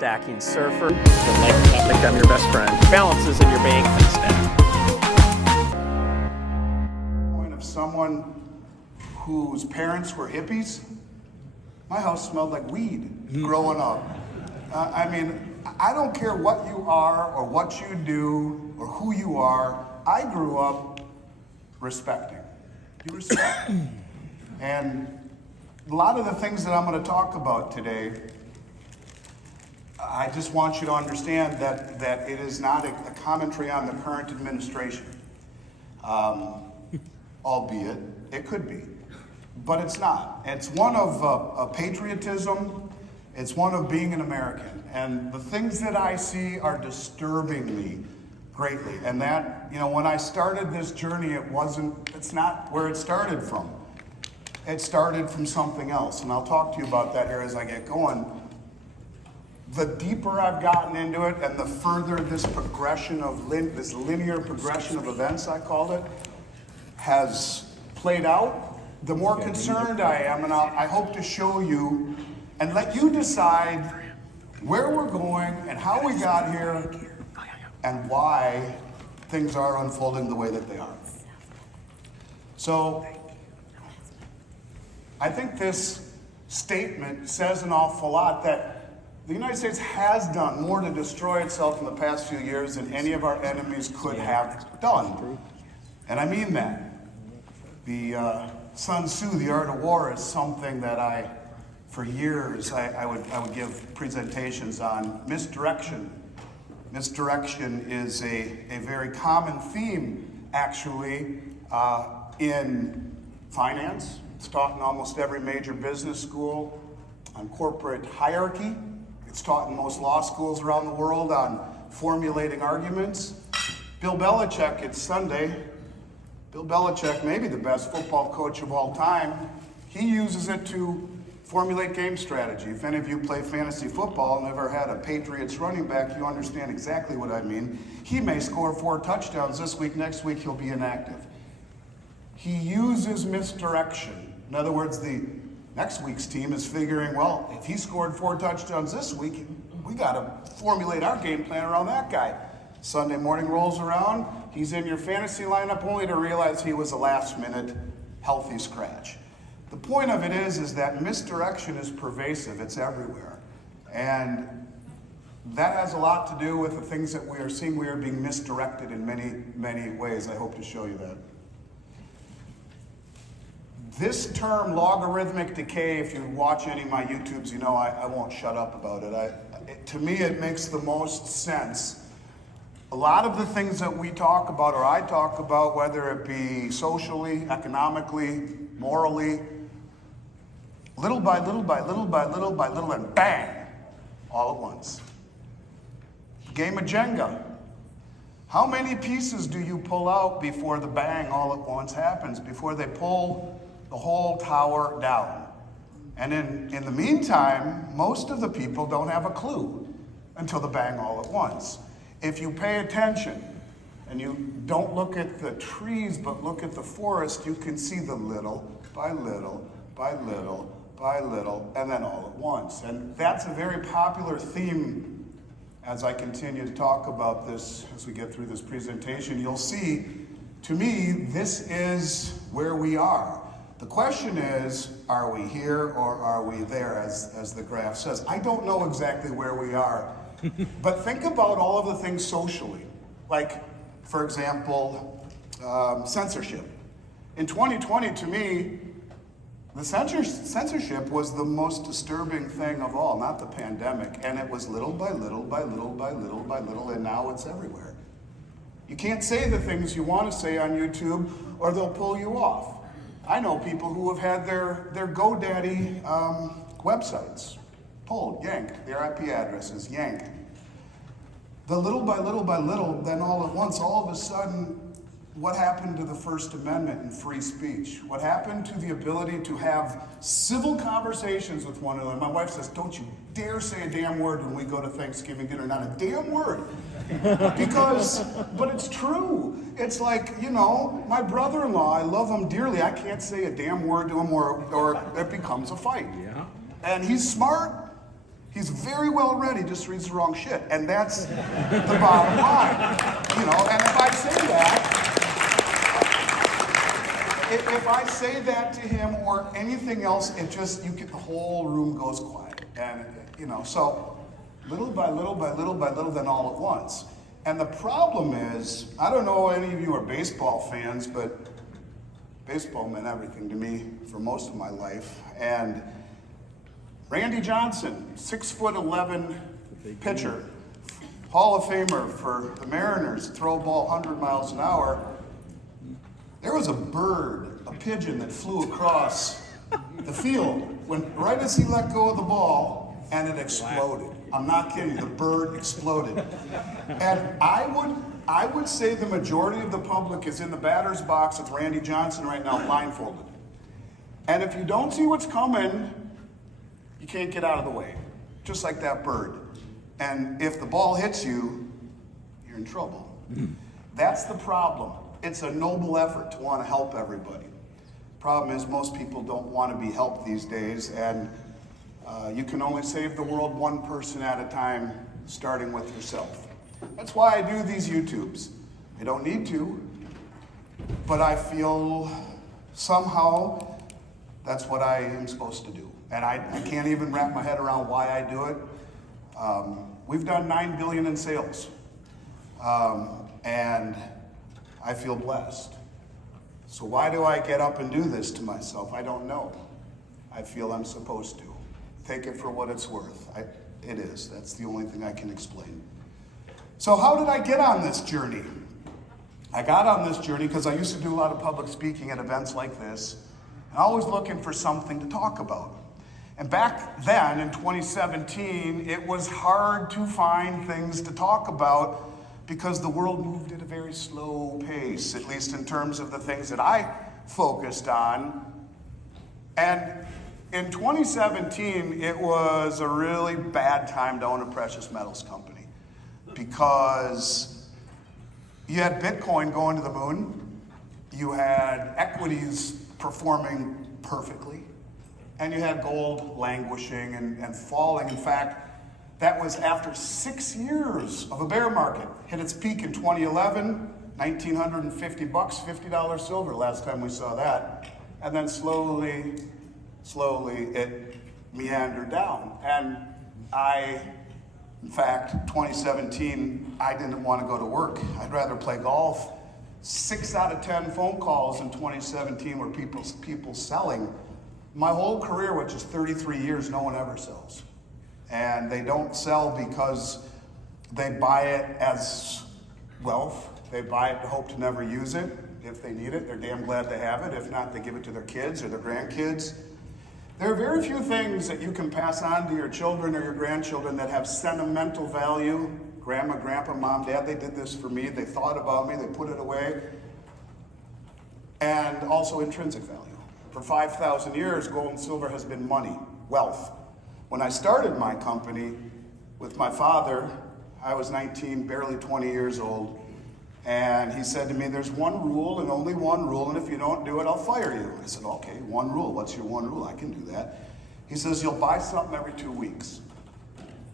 stacking surfer. I think I'm your best friend. Balances in your bank and stack. Point of someone whose parents were hippies. My house smelled like weed growing up. I mean, I don't care what you are or what you do or who you are. I grew up respecting. You respect. And a lot of the things that I'm going to talk about today, I just want you to understand that it is not a commentary on the current administration, albeit it could be, but it's not. It's one of patriotism. It's one of being an American. And the things that I see are disturbing me greatly. And that, you know, when I started this journey, it's not where it started from. It started from something else. And I'll talk to you about that here as I get going. The deeper I've gotten into it and the further this progression of, this linear progression of events, I called it, has played out, the more concerned I am. And I hope to show you and let you decide where we're going and how we got here and why things are unfolding the way that they are. So, I think this statement says an awful lot that the United States has done more to destroy itself in the past few years than any of our enemies could have done. And I mean that. The Sun Tzu, The Art of War, is something that for years, I would give presentations on misdirection. Misdirection is a very common theme, actually, in finance. It's taught in almost every major business school, on corporate hierarchy. It's taught in most law schools around the world on formulating arguments. Bill Belichick, it's Sunday. Bill Belichick, maybe the best football coach of all time, he uses it to formulate game strategy. If any of you play fantasy football and ever had a Patriots running back, you understand exactly what I mean. He may score 4 touchdowns this week, next week he'll be inactive. He uses misdirection. In other words, the next week's team is figuring, well, if he scored 4 touchdowns this week, we gotta formulate our game plan around that guy. Sunday morning rolls around, he's in your fantasy lineup only to realize he was a last-minute healthy scratch. The point of it is that misdirection is pervasive. It's everywhere. And that has a lot to do with the things that we are seeing. We are being misdirected in many, many ways. I hope to show you that. This term, logarithmic decay, if you watch any of my YouTubes, you know I won't shut up about it. To me, it makes the most sense. A lot of the things that we talk about, or I talk about, whether it be socially, economically, morally, little by little by little by little by little, and bang, all at once. Game of Jenga. How many pieces do you pull out before the bang all at once happens, before they pull the whole tower down? And in the meantime, most of the people don't have a clue until the bang all at once. If you pay attention and you don't look at the trees but look at the forest, you can see the little by little by little by little, and then all at once. And that's a very popular theme as I continue to talk about this, as we get through this presentation. You'll see, to me, this is where we are. The question is, are we here or are we there, as the graph says? I don't know exactly where we are, but think about all of the things socially. Like, for example, censorship. In 2020, to me, the censorship was the most disturbing thing of all, not the pandemic. And it was little by little by little by little by little, and now it's everywhere. You can't say the things you want to say on YouTube or they'll pull you off. I know people who have had their GoDaddy websites pulled, yanked, their IP addresses yanked. The little by little by little, then all at once, all of a sudden, what happened to the First Amendment and free speech? What happened to the ability to have civil conversations with one another? My wife says, don't you dare say a damn word when we go to Thanksgiving dinner. Not a damn word. But it's true. It's like, you know, my brother-in-law, I love him dearly. I can't say a damn word to him or it becomes a fight. Yeah. And he's smart. He's very well read, he just reads the wrong shit. And that's the bottom line. You know, and if I say that to him or anything else, it just, the whole room goes quiet. And, you know, so little by little by little by little, then all at once. And the problem is, I don't know any of you are baseball fans, but baseball meant everything to me for most of my life. And Randy Johnson, 6'11" pitcher, Hall of Famer for the Mariners, throw a ball 100 miles an hour. There was a bird, a pigeon that flew across the field right as he let go of the ball, and it exploded. I'm not kidding, the bird exploded. And I would say the majority of the public is in the batter's box with Randy Johnson right now, blindfolded. And if you don't see what's coming, you can't get out of the way, just like that bird. And if the ball hits you, you're in trouble. That's the problem. It's a noble effort to want to help everybody. Problem is, most people don't want to be helped these days, and you can only save the world one person at a time, starting with yourself. That's why I do these YouTubes. I don't need to, but I feel somehow that's what I am supposed to do. And I can't even wrap my head around why I do it. We've done $9 billion in sales, and I feel blessed. So why do I get up and do this to myself? I don't know. I feel I'm supposed to. Take it for what it's worth. It is. That's the only thing I can explain. So how did I get on this journey? I got on this journey because I used to do a lot of public speaking at events like this, and always looking for something to talk about. And back then, in 2017, it was hard to find things to talk about because the world moved at a very slow pace, at least in terms of the things that I focused on. And in 2017, it was a really bad time to own a precious metals company because you had Bitcoin going to the moon, you had equities performing perfectly, and you had gold languishing and falling. In fact, that was after 6 years of a bear market. Hit its peak in 2011, $1,950, $50 silver last time we saw that. And then slowly it meandered down. And in fact, 2017, I didn't want to go to work. I'd rather play golf. 6 out of 10 phone calls in 2017 were people selling. My whole career, which is 33 years, no one ever sells. And they don't sell because they buy it as wealth. They buy it to hope to never use it. If they need it, they're damn glad they have it. If not, they give it to their kids or their grandkids. There are very few things that you can pass on to your children or your grandchildren that have sentimental value. Grandma, grandpa, mom, dad, they did this for me. They thought about me. They put it away. And also intrinsic value. For 5,000 years, gold and silver has been money, wealth. When I started my company with my father, I was 19, barely 20 years old. And he said to me, there's one rule and only one rule, and if you don't do it, I'll fire you. I said, okay, one rule. What's your one rule? I can do that. He says, you'll buy something every 2 weeks.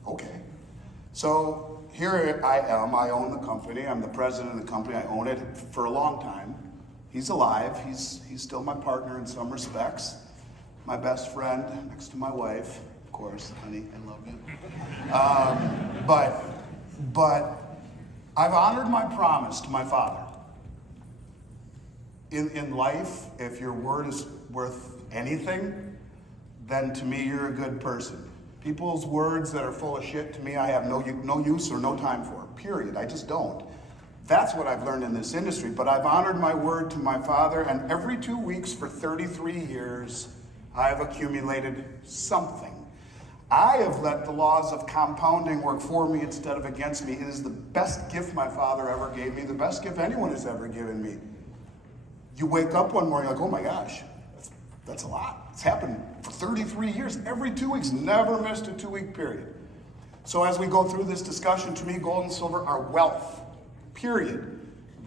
Okay. So here I am. I own the company. I'm the president of the company. I own it for a long time. He's alive. He's still my partner in some respects. My best friend next to my wife. Of course, honey, I love you. But I've honored my promise to my father. In life, if your word is worth anything, then to me you're a good person. People's words that are full of shit, to me I have no use or no time for, period. I just don't. That's what I've learned in this industry, but I've honored my word to my father, and every 2 weeks for 33 years, I've accumulated something. I have let the laws of compounding work for me instead of against me. It is the best gift my father ever gave me, the best gift anyone has ever given me. You wake up one morning like, oh my gosh, that's a lot. It's happened for 33 years, every 2 weeks, never missed a 2-week period. So as we go through this discussion, to me, gold and silver are wealth, period.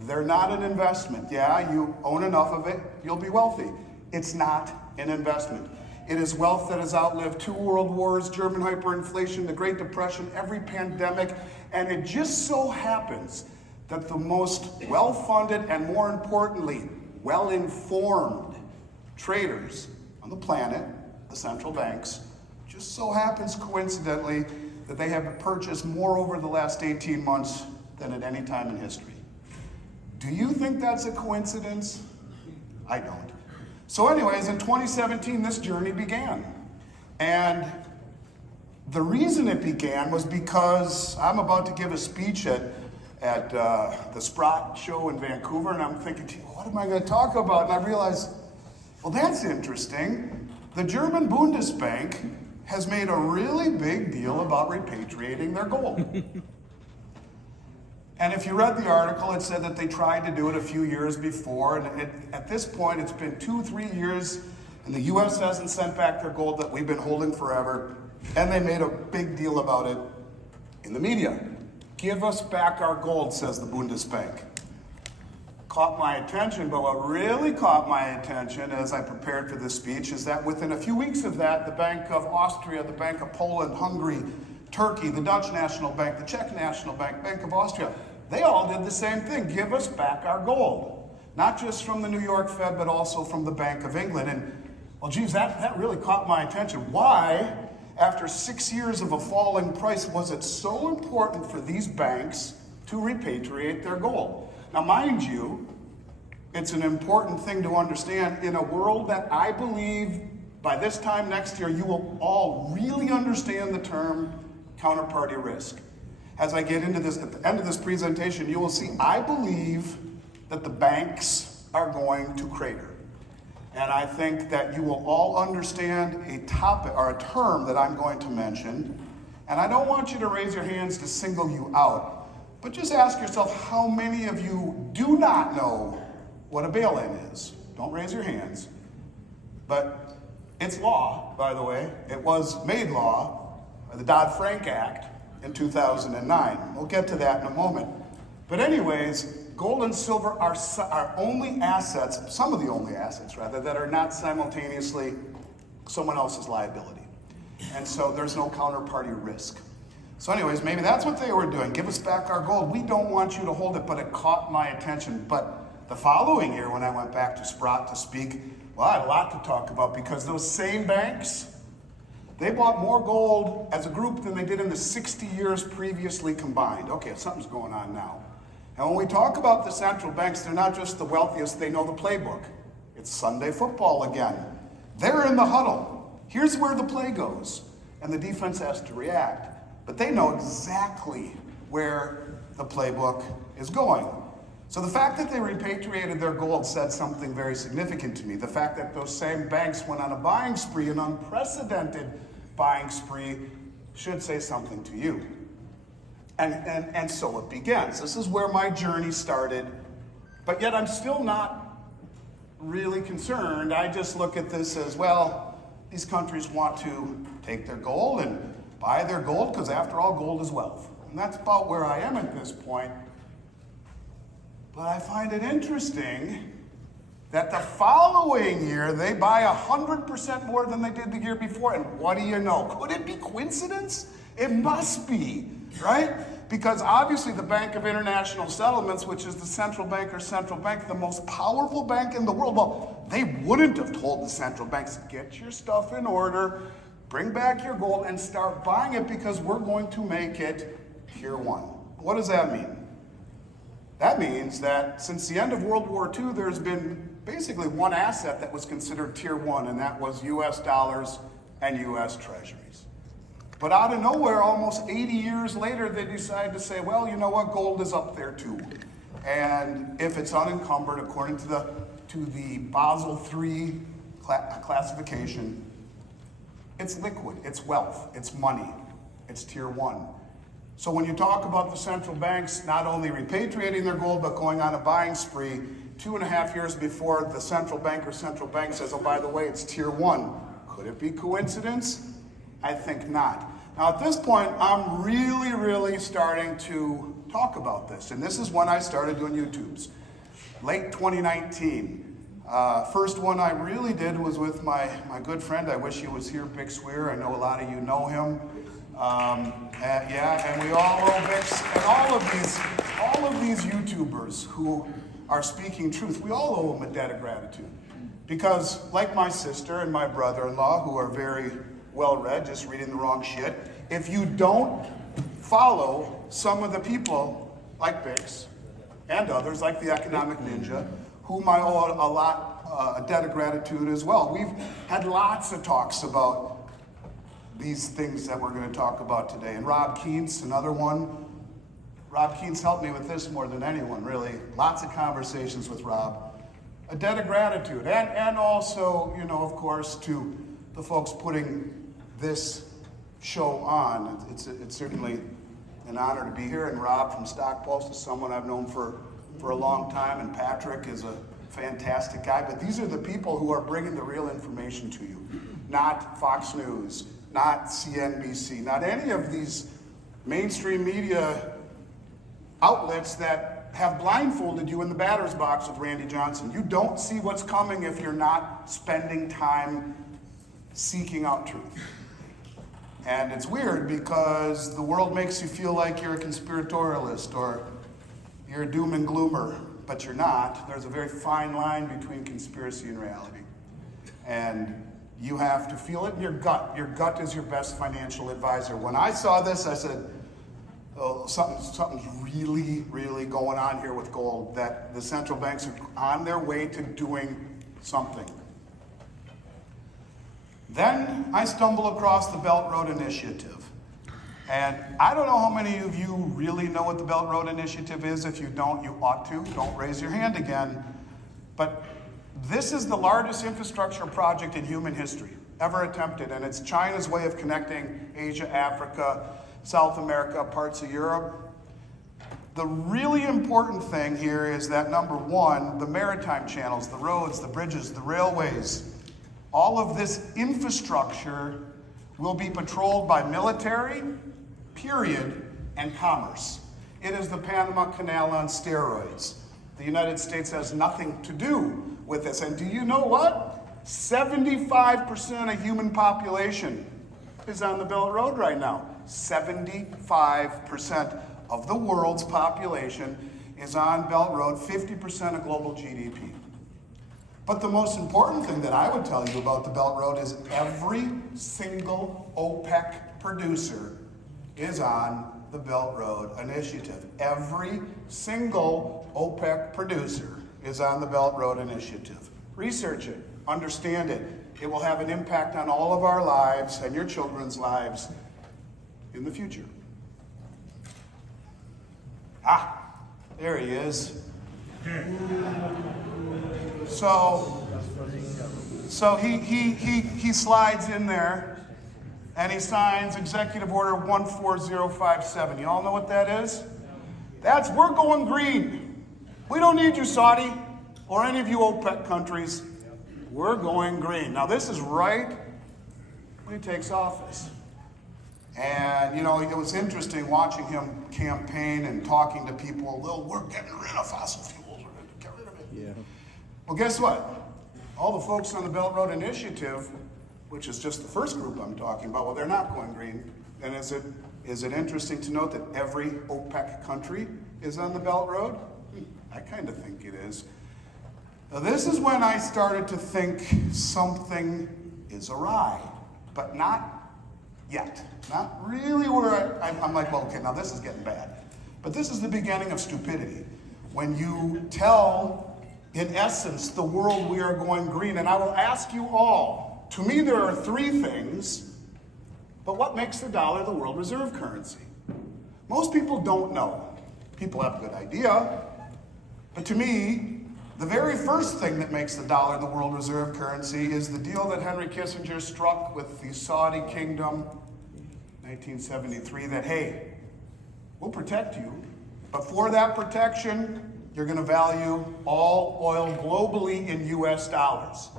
They're not an investment. Yeah, you own enough of it, you'll be wealthy. It's not an investment. It is wealth that has outlived 2 world wars, German hyperinflation, the Great Depression, every pandemic, and it just so happens that the most well-funded and, more importantly, well-informed traders on the planet, the central banks, just so happens coincidentally that they have purchased more over the last 18 months than at any time in history. Do you think that's a coincidence? I don't. So anyways, in 2017, this journey began. And the reason it began was because I'm about to give a speech at the Sprott show in Vancouver, and I'm thinking, what am I going to talk about? And I realized, well, that's interesting. The German Bundesbank has made a really big deal about repatriating their gold. And if you read the article, it said that they tried to do it a few years before, and at this point, it's been 2-3 years, and the US hasn't sent back their gold that we've been holding forever, and they made a big deal about it in the media. Give us back our gold, says the Bundesbank. Caught my attention, but what really caught my attention as I prepared for this speech is that within a few weeks of that, the Bank of Austria, the Bank of Poland, Hungary, Turkey, the Dutch National Bank, the Czech National Bank, Bank of Austria, they all did the same thing. Give us back our gold. Not just from the New York Fed, but also from the Bank of England. And, well, geez, that really caught my attention. Why, after 6 years of a falling price, was it so important for these banks to repatriate their gold? Now, mind you, it's an important thing to understand in a world that I believe by this time next year, you will all really understand the term counterparty risk. As I get into this, at the end of this presentation, you will see, I believe that the banks are going to crater. And I think that you will all understand a topic or a term that I'm going to mention. And I don't want you to raise your hands to single you out, but just ask yourself how many of you do not know what a bail-in is. Don't raise your hands. But it's law, by the way. It was made law by the Dodd-Frank Act in 2009. We'll get to that in a moment. But anyways, gold and silver are only assets, some of the only assets rather, that are not simultaneously someone else's liability. And so there's no counterparty risk. So anyways, maybe that's what they were doing. Give us back our gold. We don't want you to hold it, but it caught my attention. But the following year when I went back to Sprott to speak, well, I had a lot to talk about because those same banks, they bought more gold as a group than they did in the 60 years previously combined. Okay, something's going on now. And when we talk about the central banks, they're not just the wealthiest, they know the playbook. It's Sunday football again. They're in the huddle. Here's where the play goes. And the defense has to react. But they know exactly where the playbook is going. So the fact that they repatriated their gold said something very significant to me. The fact that those same banks went on a buying spree, an unprecedented buying spree, should say something to you. And so it begins. This is where my journey started, but yet I'm still not really concerned. I just look at this as, well, these countries want to take their gold and buy their gold, because after all, gold is wealth. And that's about where I am at this point. But I find it interesting that the following year, they buy 100% more than they did the year before. And what do you know? Could it be coincidence? It must be, right? Because obviously the Bank of International Settlements, which is the central bank, the most powerful bank in the world, well, they wouldn't have told the central banks, get your stuff in order, bring back your gold, and start buying it because we're going to make it Tier 1. What does that mean? That means that since the end of World War II, there's been basically one asset that was considered Tier 1, and that was US dollars and US treasuries. But out of nowhere, almost 80 years later, they decided to say, well, you know what, gold is up there too. And if it's unencumbered, according to the Basel III classification, it's liquid, it's wealth, it's money, it's Tier 1. So when you talk about the central banks not only repatriating their gold, but going on a buying spree, 2.5 years before the central bank says, oh, by the way, it's Tier 1. Could it be coincidence? I think not. Now at this point, I'm really starting to talk about this. And this is when I started doing YouTubes. Late 2019. First one I really did was with my good friend. I wish he was here, Bix Swear. I know a lot of you know him. And we all owe Bix, and all of these YouTubers who are speaking truth, we all owe them a debt of gratitude. Because like my sister and my brother-in-law, who are very well-read, just reading the wrong shit, if you don't follow some of the people like Bix and others like the Economic Ninja, whom I owe a debt of gratitude as well. We've had lots of talks about these things that we're going to talk about today. And Rob Keen's another one. Rob Keen's helped me with this more than anyone, really. Lots of conversations with Rob. A debt of gratitude. And also, you know, of course, to the folks putting this show on. It's certainly an honor to be here. And Rob from Stock Pulse is someone I've known for a long time. And Patrick is a fantastic guy. But these are the people who are bringing the real information to you. Not Fox News, not CNBC, not any of these mainstream media outlets that have blindfolded you in the batter's box with Randy Johnson. You don't see what's coming if you're not spending time seeking out truth. And it's weird because the world makes you feel like you're a conspiratorialist or you're a doom and gloomer, but you're not. There's a very fine line between conspiracy and reality. And you have to feel it in your gut. Your gut is your best financial advisor. When I saw this, I said, oh, something's really, really going on here with gold, that the central banks are on their way to doing something. Then I stumble across the Belt Road Initiative. And I don't know how many of you really know what the Belt Road Initiative is. If you don't, you ought to. Don't raise your hand again. But this is the largest infrastructure project in human history ever attempted, and it's China's way of connecting Asia, Africa, South America, parts of Europe. The really important thing here is that, number one, the maritime channels, the roads, the bridges, the railways, all of this infrastructure will be patrolled by military, period, and commerce. It is the Panama Canal on steroids. The United States has nothing to do with this. And do you know what? 75% of human population is on the Belt Road right now. 75% of the world's population is on Belt Road, 50% of global GDP. But the most important thing that I would tell you about the Belt Road is every single OPEC producer is on the Belt Road Initiative. Every single OPEC producer is on the Belt Road Initiative. Research it, understand it. It will have an impact on all of our lives and your children's lives in the future. Ah, there he is. So he slides in there and he signs Executive Order 14057. You all know what that is? That's, we're going green. We don't need you, Saudi, or any of you OPEC countries. We're going green. Now, this is right when he takes office. And, you know, it was interesting watching him campaign and talking to people. Well, we're getting rid of fossil fuels. We're going to get rid of it. Yeah. Well, guess what? All the folks on the Belt Road Initiative, which is just the first group I'm talking about, well, they're not going green. And is it interesting to note that every OPEC country is on the Belt Road? I kind of think it is. Now, this is when I started to think something is awry, but not yet. Not really where I'm like, well, okay, now this is getting bad. But this is the beginning of stupidity. When you tell, in essence, the world we are going green. And I will ask you all, to me there are three things, but what makes the dollar the world reserve currency? Most people don't know. People have a good idea. But to me, the very first thing that makes the dollar the world reserve currency is the deal that Henry Kissinger struck with the Saudi kingdom, 1973, that, hey, we'll protect you, but for that protection, you're going to value all oil globally in US dollars.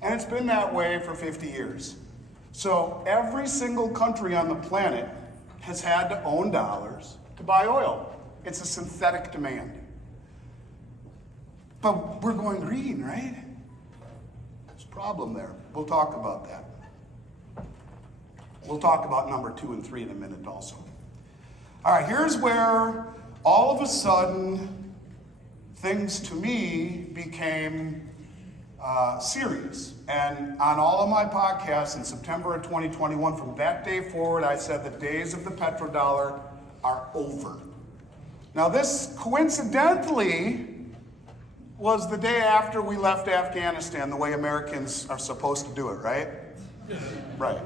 And it's been that way for 50 years. So every single country on the planet has had to own dollars to buy oil. It's a synthetic demand. But we're going green, right? Problem there. We'll talk about that. We'll talk about number 2 and 3 in a minute also. All right, here's where all of a sudden things to me became serious. And on all of my podcasts in September of 2021, from that day forward, I said the days of the petrodollar are over. Now this coincidentally was the day after we left Afghanistan, the way Americans are supposed to do it, right? Right.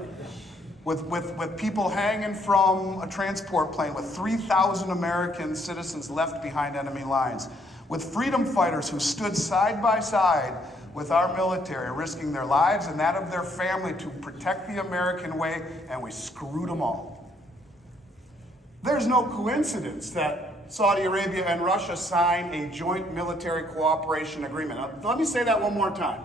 With people hanging from a transport plane, with 3,000 American citizens left behind enemy lines, with freedom fighters who stood side by side with our military, risking their lives and that of their family to protect the American way, and we screwed them all. There's no coincidence that Saudi Arabia and Russia signed a joint military cooperation agreement. Now, let me say that one more time.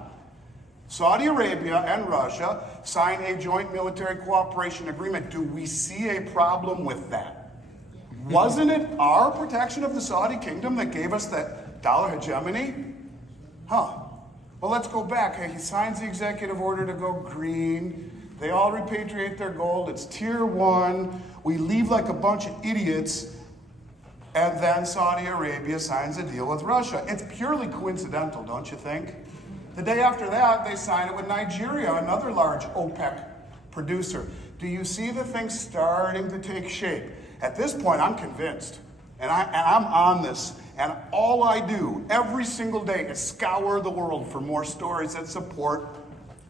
Saudi Arabia and Russia signed a joint military cooperation agreement. Do we see a problem with that? Wasn't it our protection of the Saudi kingdom that gave us that dollar hegemony? Huh. Well, let's go back. Hey, he signs the executive order to go green. They all repatriate their gold. It's tier 1. We leave like a bunch of idiots. And then Saudi Arabia signs a deal with Russia. It's purely coincidental, don't you think? The day after that, they sign it with Nigeria, another large OPEC producer. Do you see the thing starting to take shape? At this point, I'm convinced, and I'm on this, and all I do every single day is scour the world for more stories that support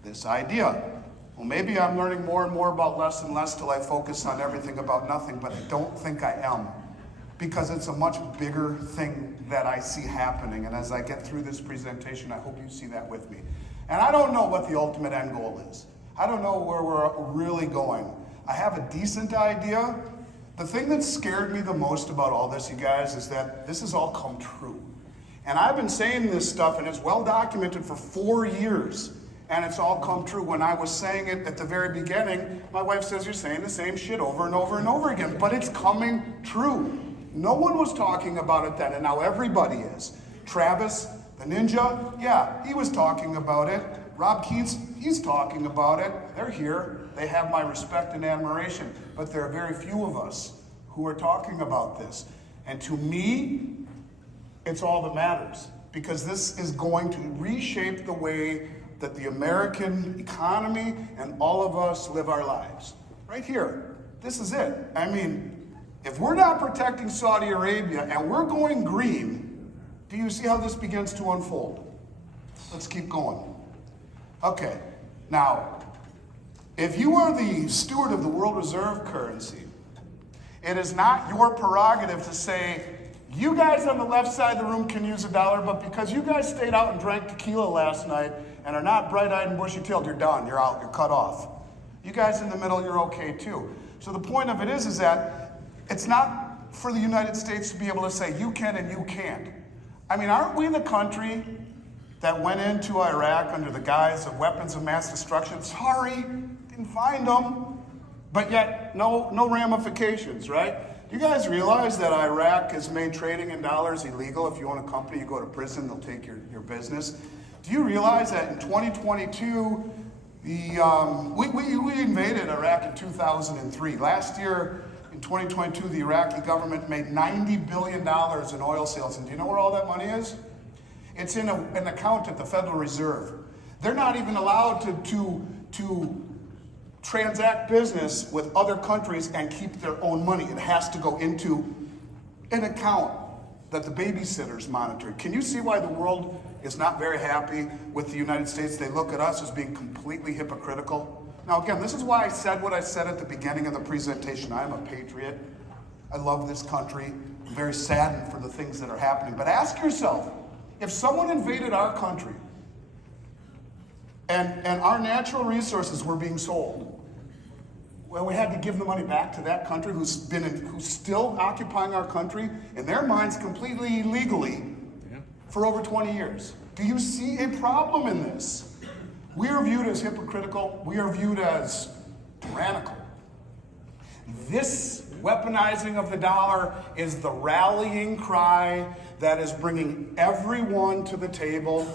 this idea. Well, maybe I'm learning more and more about less and less till I focus on everything about nothing, but I don't think I am, because it's a much bigger thing that I see happening. And as I get through this presentation, I hope you see that with me. And I don't know what the ultimate end goal is. I don't know where we're really going. I have a decent idea. The thing that scared me the most about all this, you guys, is that this has all come true. And I've been saying this stuff, and it's well documented for 4 years, and it's all come true. When I was saying it at the very beginning, my wife says, you're saying the same shit over and over and over again, but it's coming true. No one was talking about it then, and now everybody is. Travis, the ninja, yeah, he was talking about it. Rob Keats, he's talking about it. They're here. They have my respect and admiration, but there are very few of us who are talking about this. And to me, it's all that matters, because this is going to reshape the way that the American economy and all of us live our lives. Right here, this is it. I mean, if we're not protecting Saudi Arabia and we're going green, do you see how this begins to unfold? Let's keep going. Okay, now, if you are the steward of the world reserve currency, it is not your prerogative to say, you guys on the left side of the room can use a dollar, but because you guys stayed out and drank tequila last night and are not bright-eyed and bushy-tailed, you're done, you're out, you're cut off. You guys in the middle, you're okay too. So the point of it is that it's not for the United States to be able to say, you can and you can't. I mean, aren't we the country that went into Iraq under the guise of weapons of mass destruction? Sorry, didn't find them, but yet no ramifications, right? Do you guys realize that Iraq has made trading in dollars illegal? If you own a company, you go to prison, they'll take your business. Do you realize that in 2022, we invaded Iraq in 2003. Last year, in 2022, the Iraqi government made $90 billion in oil sales. And do you know where all that money is? It's in an account at the Federal Reserve. They're not even allowed to transact business with other countries and keep their own money. It has to go into an account that the babysitters monitor. Can you see why the world is not very happy with the United States? They look at us as being completely hypocritical. Now again, this is why I said what I said at the beginning of the presentation. I am a patriot. I love this country. I'm very saddened for the things that are happening. But ask yourself, if someone invaded our country and our natural resources were being sold, well, we had to give the money back to that country who's still occupying our country, in their minds completely illegally, for over 20 years. Do you see a problem in this? We are viewed as hypocritical. We are viewed as tyrannical. This weaponizing of the dollar is the rallying cry that is bringing everyone to the table,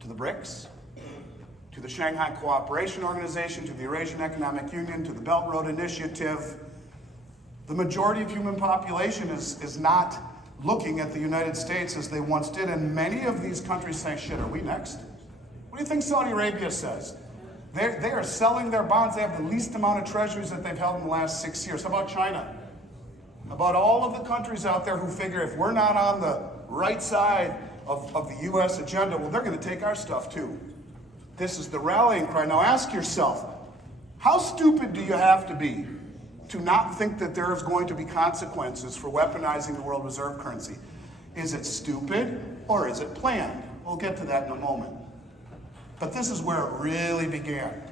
to the BRICS, to the Shanghai Cooperation Organization, to the Eurasian Economic Union, to the Belt Road Initiative, the majority of human population is not looking at the United States as they once did, and many of these countries say, shit, are we next? What do you think Saudi Arabia says? They are selling their bonds. They have the least amount of treasuries that they've held in the last 6 years. How about China? About all of the countries out there who figure if we're not on the right side of the US agenda, well, they're going to take our stuff too. This is the rallying cry. Now ask yourself, how stupid do you have to be to not think that there's going to be consequences for weaponizing the world reserve currency? Is it stupid or is it planned? We'll get to that in a moment. But this is where it really began.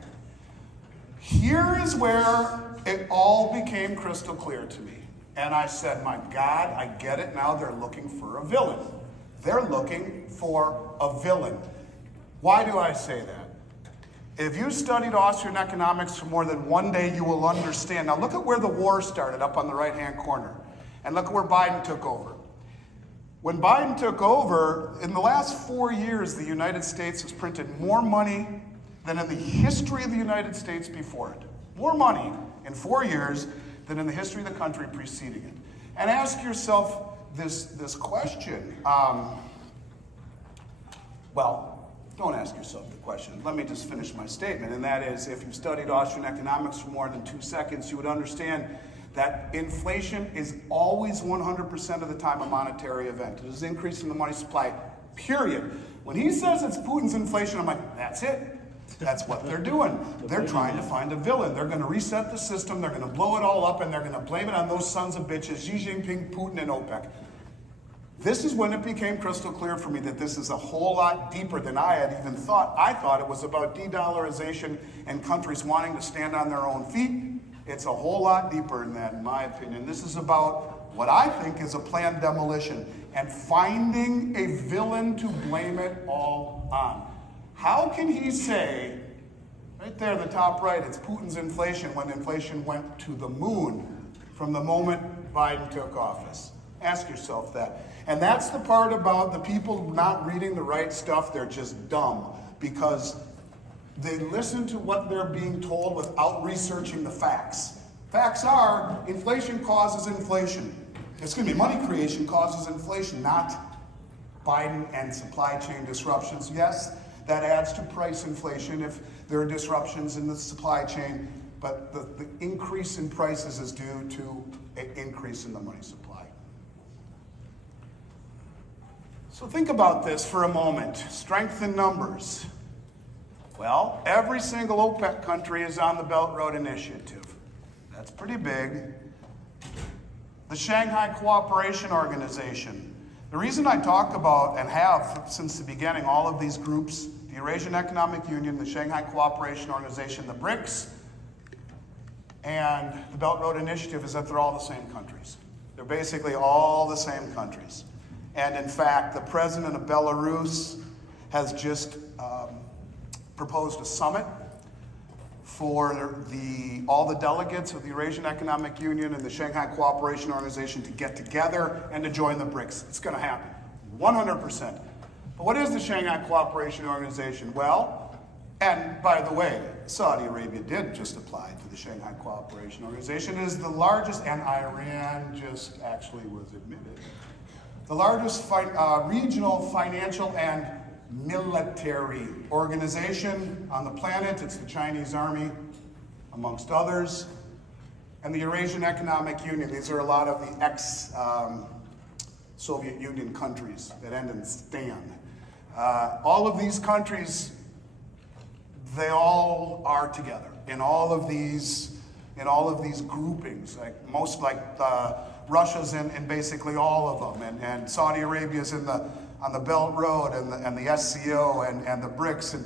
Here is where it all became crystal clear to me. And I said, my God, I get it now. They're looking for a villain. They're looking for a villain. Why do I say that? If you studied Austrian economics for more than one day, you will understand. Now look at where the war started up on the right-hand corner. And look at where Biden took over. When Biden took over, in the last 4 years, the United States has printed more money than in the history of the United States before it. More money in 4 years than in the history of the country preceding it. And ask yourself this question. Well, don't ask yourself the question. Let me just finish my statement. And that is, if you've studied Austrian economics for more than 2 seconds, you would understand that inflation is always 100% of the time a monetary event. It is increasing the money supply, period. When he says it's Putin's inflation, I'm like, that's it. That's what they're doing. They're trying to find a villain. They're going to reset the system, they're going to blow it all up, and they're going to blame it on those sons of bitches, Xi Jinping, Putin, and OPEC. This is when it became crystal clear for me that this is a whole lot deeper than I had even thought. I thought it was about de-dollarization and countries wanting to stand on their own feet. It's a whole lot deeper than that, in my opinion. This is about what I think is a planned demolition and finding a villain to blame it all on. How can he say, right there in the top right, it's Putin's inflation when inflation went to the moon from the moment Biden took office? Ask yourself that. And that's the part about the people not reading the right stuff. They're just dumb because they listen to what they're being told without researching the facts. Facts are inflation causes inflation. Money creation causes inflation, not Biden and supply chain disruptions. Yes, that adds to price inflation if there are disruptions in the supply chain, but the increase in prices is due to an increase in the money supply. So think about this for a moment. Strength in numbers. Well, every single OPEC country is on the Belt Road Initiative. That's pretty big. The Shanghai Cooperation Organization. The reason I talk about, and have since the beginning, all of these groups, the Eurasian Economic Union, the Shanghai Cooperation Organization, the BRICS, and the Belt Road Initiative, is that they're all the same countries. They're basically all the same countries. And in fact, the president of Belarus has just proposed a summit for all the delegates of the Eurasian Economic Union and the Shanghai Cooperation Organization to get together and to join the BRICS. It's going to happen, 100%. But what is the Shanghai Cooperation Organization? Well, and by the way, Saudi Arabia did just apply to the Shanghai Cooperation Organization. It is the largest, and Iran just actually was admitted, the largest regional financial and military organization on the planet. It's the Chinese Army, amongst others, and the Eurasian Economic Union. These are a lot of the ex-Soviet Union countries that end in "stan." All of these countries, they all are together in all of these groupings. Russia's in basically all of them, and Saudi Arabia's on the Belt Road and the SCO and the BRICS, and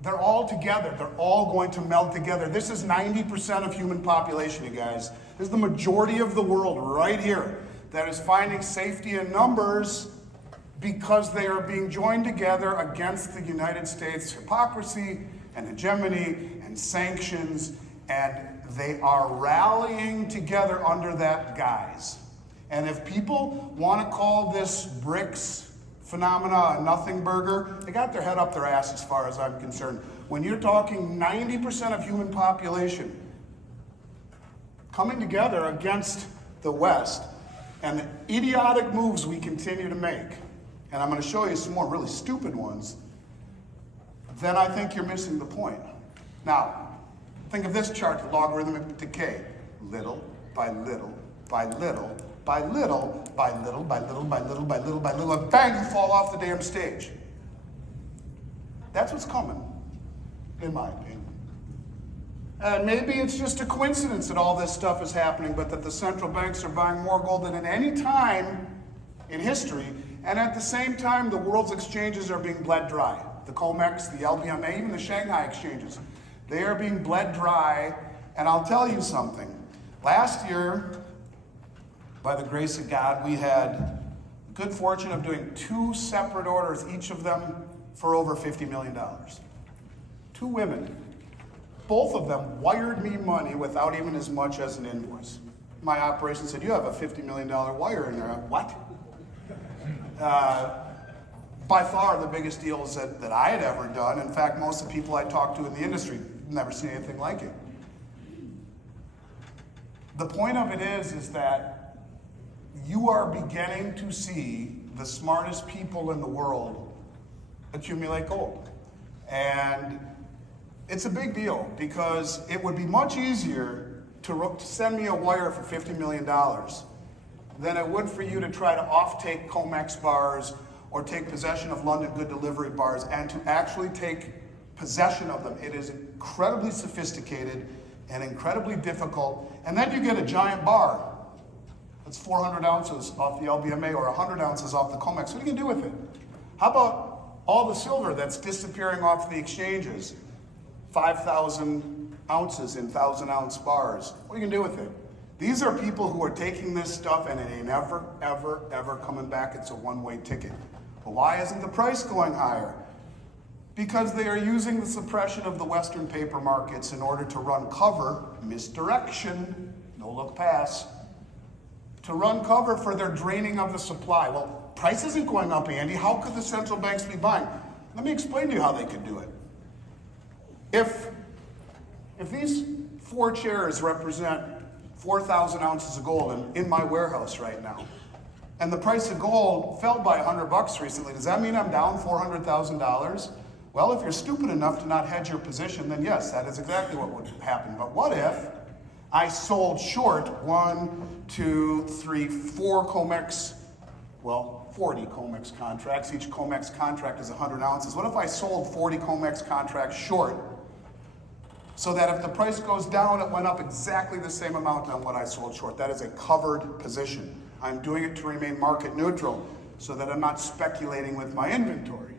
they're all together. They're all going to meld together. This is 90% of human population, you guys. This is the majority of the world right here that is finding safety in numbers because they are being joined together against the United States hypocrisy and hegemony and sanctions, and they are rallying together under that guise. And if people want to call this BRICS phenomena, a nothing burger, they got their head up their ass as far as I'm concerned. When you're talking 90% of human population coming together against the West and the idiotic moves we continue to make, and I'm going to show you some more really stupid ones, then I think you're missing the point. Now, think of this chart, the logarithmic decay. Little by little by little by little by little by little by little by little by little, and bang, you fall off the damn stage. That's what's coming, in my opinion. And maybe it's just a coincidence that all this stuff is happening, but that the central banks are buying more gold than at any time in history, and at the same time, the world's exchanges are being bled dry. The COMEX, the LBMA, even the Shanghai exchanges, they are being bled dry, and I'll tell you something. Last year, by the grace of God, we had the good fortune of doing 2 separate orders, each of them for over $50 million. 2 women. Both of them wired me money without even as much as an invoice. My operation said, you have a $50 million wire in there. What? By far the biggest deals that I had ever done. In fact, most of the people I talked to in the industry never seen anything like it. The point of it is that you are beginning to see the smartest people in the world accumulate gold. And it's a big deal because it would be much easier to send me a wire for $50 million than it would for you to try to off-take COMEX bars or take possession of London Good Delivery bars and to actually take possession of them. It is incredibly sophisticated and incredibly difficult. And then you get a giant bar that's 400 ounces off the LBMA or 100 ounces off the COMEX. What are you gonna do with it? How about all the silver that's disappearing off the exchanges? 5,000 ounces in 1,000-ounce bars. What are you gonna do with it? These are people who are taking this stuff and it ain't ever, ever, ever coming back. It's a one-way ticket. But why isn't the price going higher? Because they are using the suppression of the Western paper markets in order to run cover, misdirection, no look pass, to run cover for their draining of the supply. Well, price isn't going up, Andy. How could the central banks be buying? Let me explain to you how they could do it. If these 4 chairs represent 4,000 ounces of gold in my warehouse right now, and the price of gold fell by $100 recently, does that mean I'm down $400,000? Well, if you're stupid enough to not hedge your position, then yes, that is exactly what would happen. But what if I sold short 1, 2, 3, 4 COMEX, well, 40 COMEX contracts. Each COMEX contract is 100 ounces. What if I sold 40 COMEX contracts short so that if the price goes down, it went up exactly the same amount on what I sold short? That is a covered position. I'm doing it to remain market neutral so that I'm not speculating with my inventory,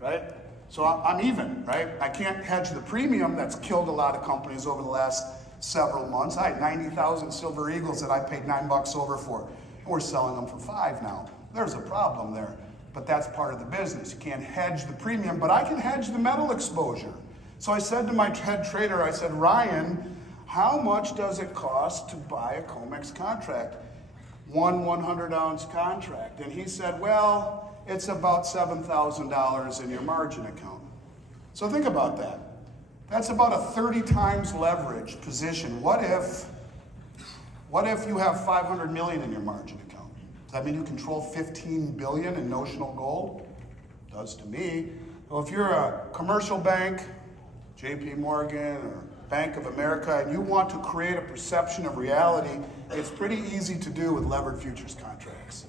right? So I'm even, right? I can't hedge the premium that's killed a lot of companies over the last several months. I had 90,000 Silver Eagles that I paid $9 over for. And we're selling them for $5 now. There's a problem there, but that's part of the business. You can't hedge the premium, but I can hedge the metal exposure. So I said to my head trader, I said, Ryan, how much does it cost to buy a COMEX contract? 1 100-ounce contract. And he said, well, it's about $7,000 in your margin account. So think about that. That's about a 30 times leverage position. What if you have 500 million in your margin account? Does that mean you control 15 billion in notional gold? It does to me. Well, if you're a commercial bank, JP Morgan or Bank of America, and you want to create a perception of reality, it's pretty easy to do with levered futures contracts.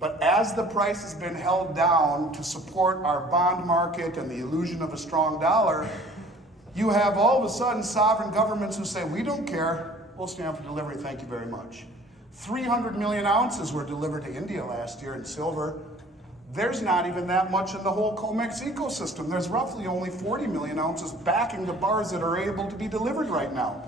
But as the price has been held down to support our bond market and the illusion of a strong dollar, you have all of a sudden sovereign governments who say, we don't care, we'll stand for delivery, thank you very much. 300 million ounces were delivered to India last year in silver. There's not even that much in the whole COMEX ecosystem. There's roughly only 40 million ounces backing the bars that are able to be delivered right now.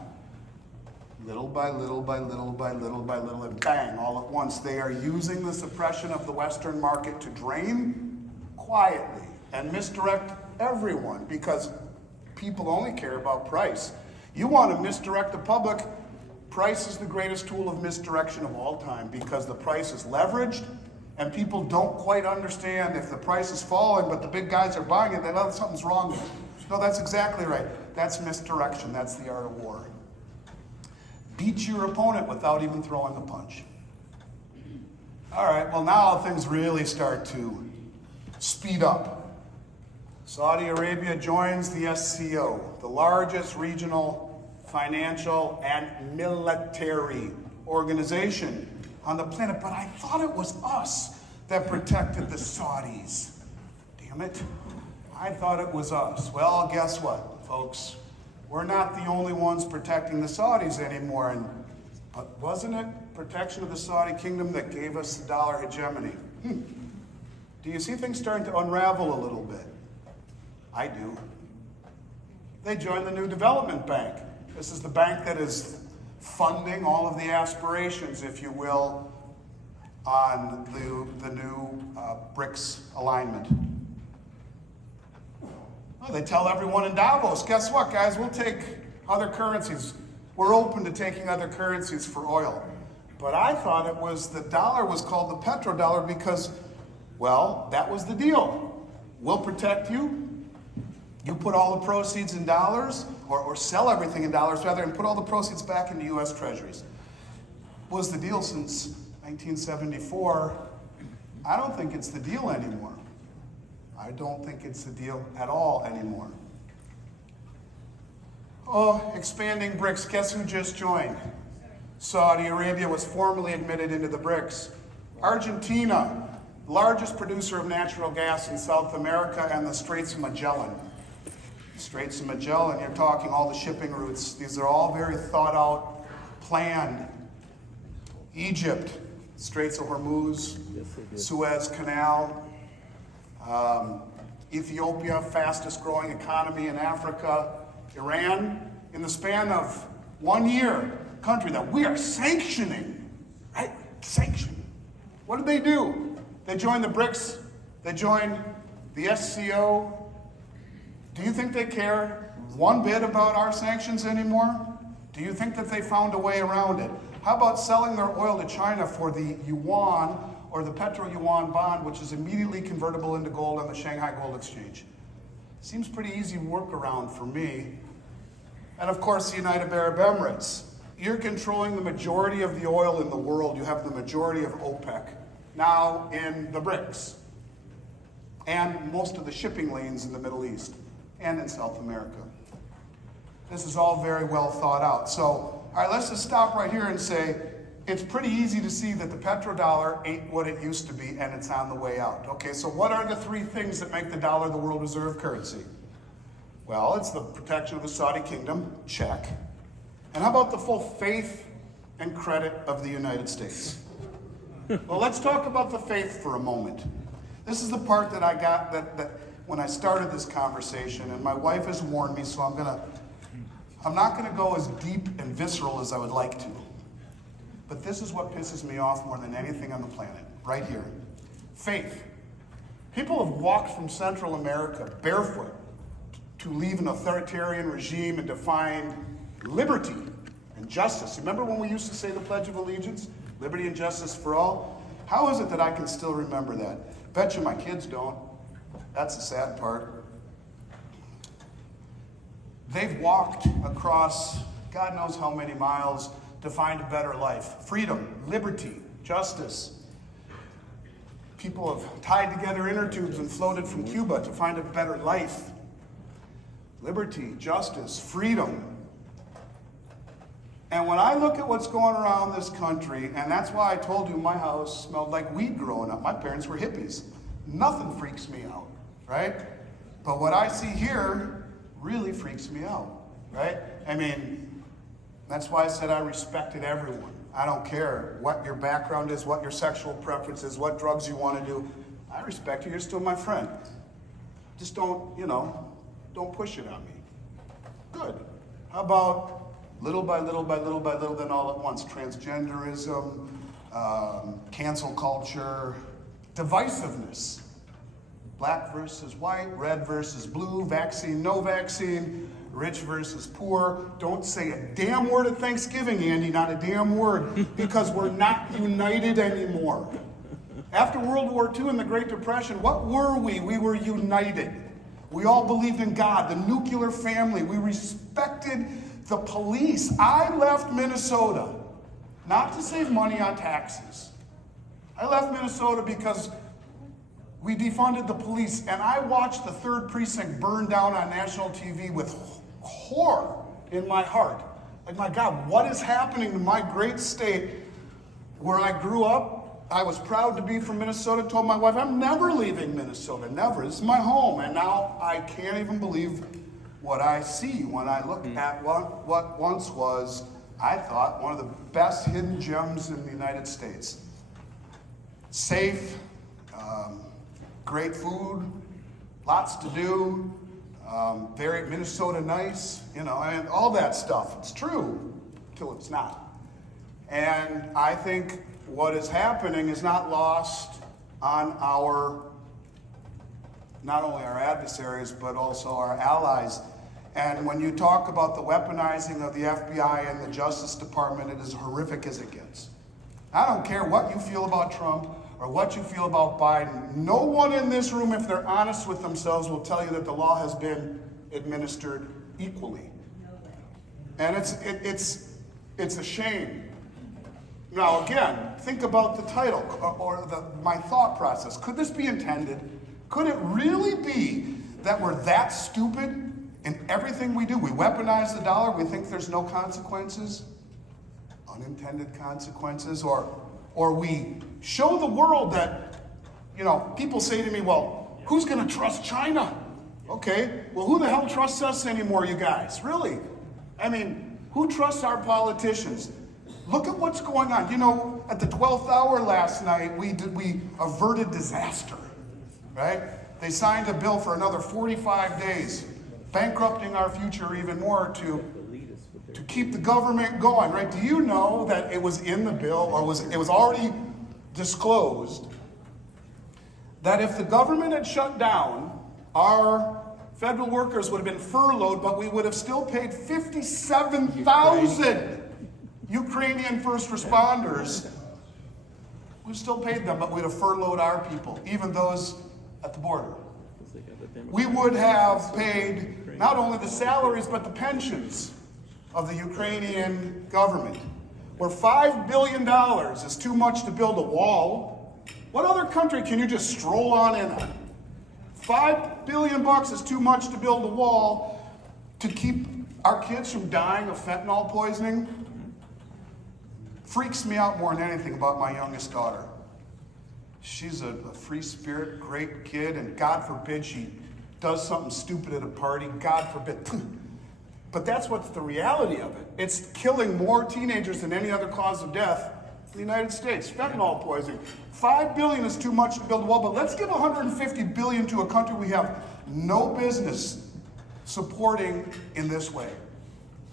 Little by little by little by little by little, and bang, all at once. They are using the suppression of the Western market to drain quietly and misdirect everyone because people only care about price. You want to misdirect the public, price is the greatest tool of misdirection of all time because the price is leveraged, And people don't quite understand if the price is falling, but the big guys are buying it, then something's wrong with it. No, that's exactly right. That's misdirection. That's the art of war. Beat your opponent without even throwing a punch. All right, well now things really start to speed up. Saudi Arabia joins the SCO, the largest regional financial and military organization on the planet. But I thought it was us that protected the Saudis. Damn it. I thought it was us. Well, guess what, folks? We're not the only ones protecting the Saudis anymore. But wasn't it protection of the Saudi kingdom that gave us the dollar hegemony? Do you see things starting to unravel a little bit? I do. They joined the new development bank. This is the bank that is funding all of the aspirations, if you will, on the new BRICS alignment. Well, they tell everyone in Davos, guess what, guys? We'll take other currencies. We're open to taking other currencies for oil. But I thought it was the dollar was called the petrodollar because, well, that was the deal. We'll protect you. You put all the proceeds in dollars, or sell everything in dollars rather, and put all the proceeds back into U.S. treasuries. Was the deal since 1974. I don't think it's the deal anymore. I don't think it's the deal at all anymore. Oh, expanding BRICS. Guess who just joined? Saudi Arabia was formally admitted into the BRICS. Argentina, largest producer of natural gas in South America, and the Straits of Magellan. Straits of Magellan, you're talking all the shipping routes. These are all very thought out, planned. Egypt, Straits of Hormuz, Suez Canal. Ethiopia, fastest growing economy in Africa. Iran, in the span of 1 year, country that we are sanctioning, right? Sanctioning. What did they do? They joined the BRICS, they joined the SCO. Do you think they care one bit about our sanctions anymore? Do you think that they found a way around it? How about selling their oil to China for the yuan or the petro-yuan bond, which is immediately convertible into gold on the Shanghai Gold Exchange? Seems pretty easy workaround for me. And of course, the United Arab Emirates. You're controlling the majority of the oil in the world. You have the majority of OPEC now in the BRICS, and most of the shipping lanes in the Middle East and in South America. This is all very well thought out. So, all right, let's just stop right here and say, it's pretty easy to see that the petrodollar ain't what it used to be, and it's on the way out. Okay, so what are the three things that make the dollar the world reserve currency? Well, it's the protection of the Saudi kingdom, check. And how about the full faith and credit of the United States? Well, let's talk about the faith for a moment. This is the part that I got that when I started this conversation, and my wife has warned me, so I'm not gonna go as deep and visceral as I would like to. But this is what pisses me off more than anything on the planet, right here. Faith. People have walked from Central America barefoot to leave an authoritarian regime and to find liberty and justice. Remember when we used to say the Pledge of Allegiance? Liberty and justice for all? How is it that I can still remember that? Bet you my kids don't. That's the sad part. They've walked across God knows how many miles to find a better life. Freedom, liberty, justice. People have tied together inner tubes and floated from Cuba to find a better life. Liberty, justice, freedom. And when I look at what's going around this country, and that's why I told you my house smelled like weed growing up. My parents were hippies. Nothing freaks me out, right? But what I see here really freaks me out, right? I mean, that's why I said I respected everyone. I don't care what your background is, what your sexual preference is, what drugs you want to do. I respect you. You're still my friend. Just don't, don't push it on me. Good. How about little by little by little by little, then all at once? Transgenderism, cancel culture, divisiveness. Black versus white, red versus blue, vaccine, no vaccine, rich versus poor. Don't say a damn word at Thanksgiving, Andy, not a damn word, because we're not united anymore. After World War II and the Great Depression, what were we? We were united. We all believed in God, the nuclear family. We respected the police. I left Minnesota not to save money on taxes. I left Minnesota because we defunded the police, and I watched the 3rd Precinct burn down on national TV with horror in my heart. Like, my God, what is happening to my great state where I grew up? I was proud to be from Minnesota, told my wife, I'm never leaving Minnesota, never. This is my home. And now I can't even believe what I see when I look at what once was, I thought, one of the best hidden gems in the United States. Safe, great food, lots to do, very Minnesota nice, and all that stuff. It's true, till it's not. And I think what is happening is not lost on not only our adversaries, but also our allies. And when you talk about the weaponizing of the FBI and the Justice Department, it is horrific as it gets. I don't care what you feel about Trump or what you feel about Biden. No one in this room, if they're honest with themselves, will tell you that the law has been administered equally. And it's a shame. Now again, think about the title or my thought process. Could this be intended? Could it really be that we're that stupid in everything we do? We weaponize the dollar, we think there's no consequences, unintended consequences, or we show the world that, people say to me, well, who's gonna trust China? Okay, well, who the hell trusts us anymore, you guys? Really? I mean, who trusts our politicians? Look at what's going on. At the 12th hour last night, we averted disaster, right? They signed a bill for another 45 days, bankrupting our future even more to keep the government going, right? Do you know that it was in the bill, or it was already disclosed, that if the government had shut down, our federal workers would have been furloughed, but we would have still paid 57,000 Ukrainian first responders. We still paid them, but we'd have furloughed our people, even those at the border. We would have paid not only the salaries, but the pensions of the Ukrainian government. Where $5 billion is too much to build a wall, what other country can you just stroll on in on? $5 billion is too much to build a wall to keep our kids from dying of fentanyl poisoning. Freaks me out more than anything about my youngest daughter. She's a free spirit, great kid, and God forbid she does something stupid at a party. God forbid. But that's what's the reality of it. It's killing more teenagers than any other cause of death in the United States. Fentanyl poisoning. $5 billion is too much to build a wall, but let's give $150 billion to a country we have no business supporting in this way.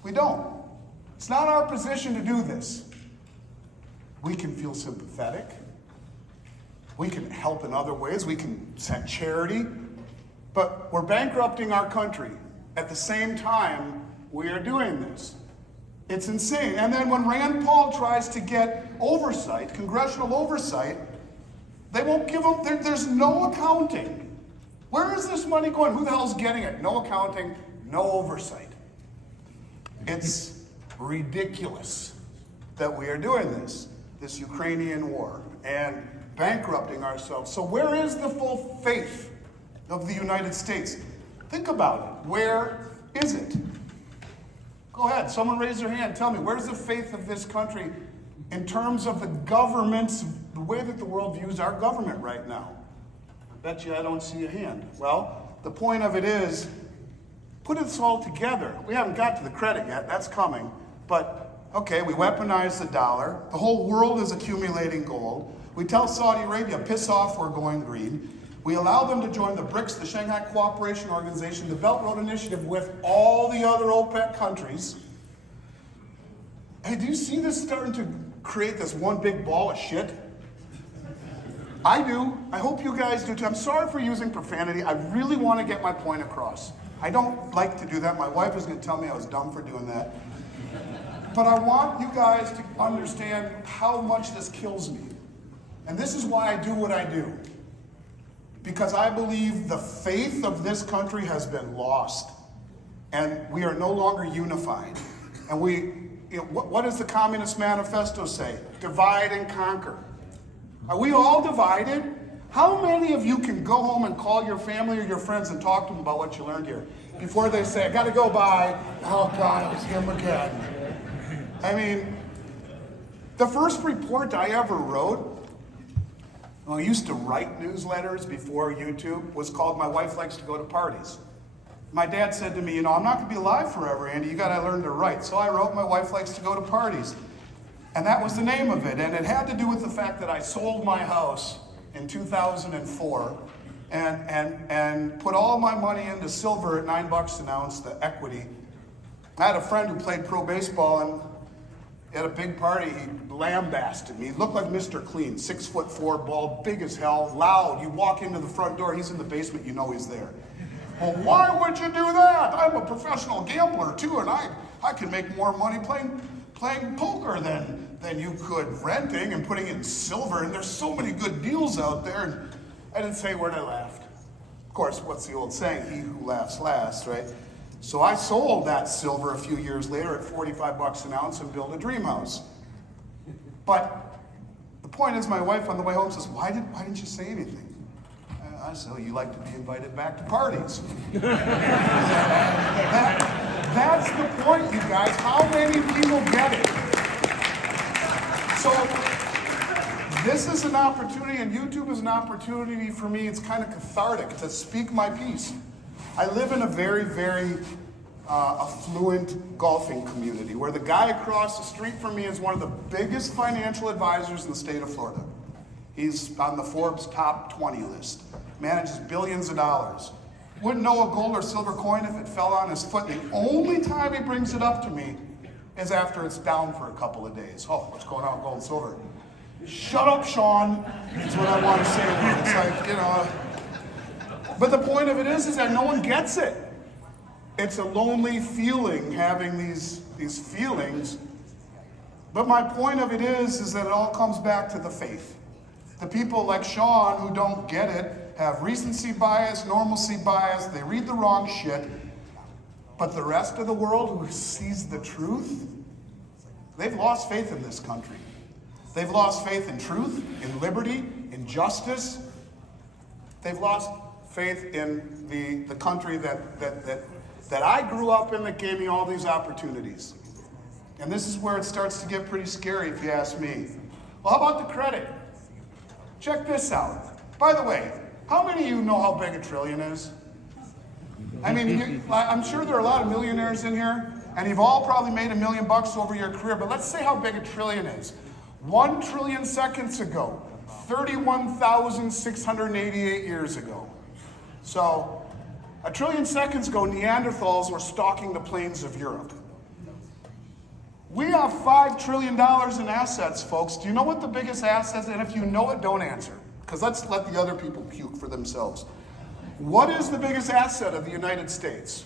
We don't. It's not our position to do this. We can feel sympathetic. We can help in other ways. We can send charity. But we're bankrupting our country. At the same time, we are doing this. It's insane. And then when Rand Paul tries to get oversight, congressional oversight, they won't give them, there's no accounting. Where is this money going? Who the hell's getting it? No accounting, no oversight. It's ridiculous that we are doing this Ukrainian war, and bankrupting ourselves. So where is the full faith of the United States? Think about it. Where is it? Go ahead, someone raise their hand. Tell me, where's the faith of this country in terms of the government's, the way that the world views our government right now? I bet you I don't see a hand. Well, the point of it is, put this all together. We haven't got to the credit yet, that's coming. But, okay, we weaponize the dollar. The whole world is accumulating gold. We tell Saudi Arabia, piss off, we're going green. We allow them to join the BRICS, the Shanghai Cooperation Organization, the Belt Road Initiative with all the other OPEC countries. Hey, do you see this starting to create this one big ball of shit? I do. I hope you guys do too. I'm sorry for using profanity. I really want to get my point across. I don't like to do that. My wife is going to tell me I was dumb for doing that. But I want you guys to understand how much this kills me. And this is why I do what I do. Because I believe the faith of this country has been lost. And we are no longer unified. And what does the Communist Manifesto say? Divide and conquer. Are we all divided? How many of you can go home and call your family or your friends and talk to them about what you learned here before they say, I gotta go, bye. Oh God, it's him again. I mean, the first report I ever wrote, well, I used to write newsletters before YouTube, was called My Wife Likes to Go to Parties. My dad said to me, I'm not gonna be alive forever, Andy, you gotta learn to write. So I wrote My Wife Likes to Go to Parties. And that was the name of it. And it had to do with the fact that I sold my house in 2004 and put all my money into silver at $9 an ounce, the equity. I had a friend who played pro baseball, and at a big party, he lambasted me. He looked like Mr. Clean, 6'4", bald, big as hell, loud. You walk into the front door, he's in the basement, you know he's there. Well, why would you do that? I'm a professional gambler too, and I can make more money playing poker than you could renting and putting in silver, and there's so many good deals out there. And I didn't say a word, I laughed. Of course, what's the old saying? He who laughs last, right? So I sold that silver a few years later at $45 an ounce and built a dream house. But the point is, my wife on the way home says, why didn't you say anything? I said, you like to be invited back to parties. That's the point, you guys. How many people get it? So this is an opportunity, and YouTube is an opportunity for me. It's kind of cathartic to speak my piece. I live in a very, very affluent golfing community where the guy across the street from me is one of the biggest financial advisors in the state of Florida. He's on the Forbes top 20 list, manages billions of dollars. Wouldn't know a gold or silver coin if it fell on his foot. The only time he brings it up to me is after it's down for a couple of days. Oh, what's going on, gold and silver? Shut up, Sean. That's what I want to say. It's like, But the point of it is that no one gets it. It's a lonely feeling having these feelings. But my point of it is that it all comes back to the faith. The people like Sean who don't get it have recency bias, normalcy bias, they read the wrong shit. But the rest of the world who sees the truth, they've lost faith in this country. They've lost faith in truth, in liberty, in justice. They've lost faith in the country that I grew up in, that gave me all these opportunities. And this is where it starts to get pretty scary, if you ask me. Well, how about the credit? Check this out. By the way, how many of you know how big a trillion is? I mean, I'm sure there are a lot of millionaires in here, and you've all probably made $1 million over your career, but let's say how big a trillion is. 1 trillion seconds ago, 31,688 years ago. So, 1 trillion seconds ago, Neanderthals were stalking the plains of Europe. We have $5 trillion in assets, folks. Do you know what the biggest asset is? And if you know it, don't answer, because let's let the other people puke for themselves. What is the biggest asset of the United States?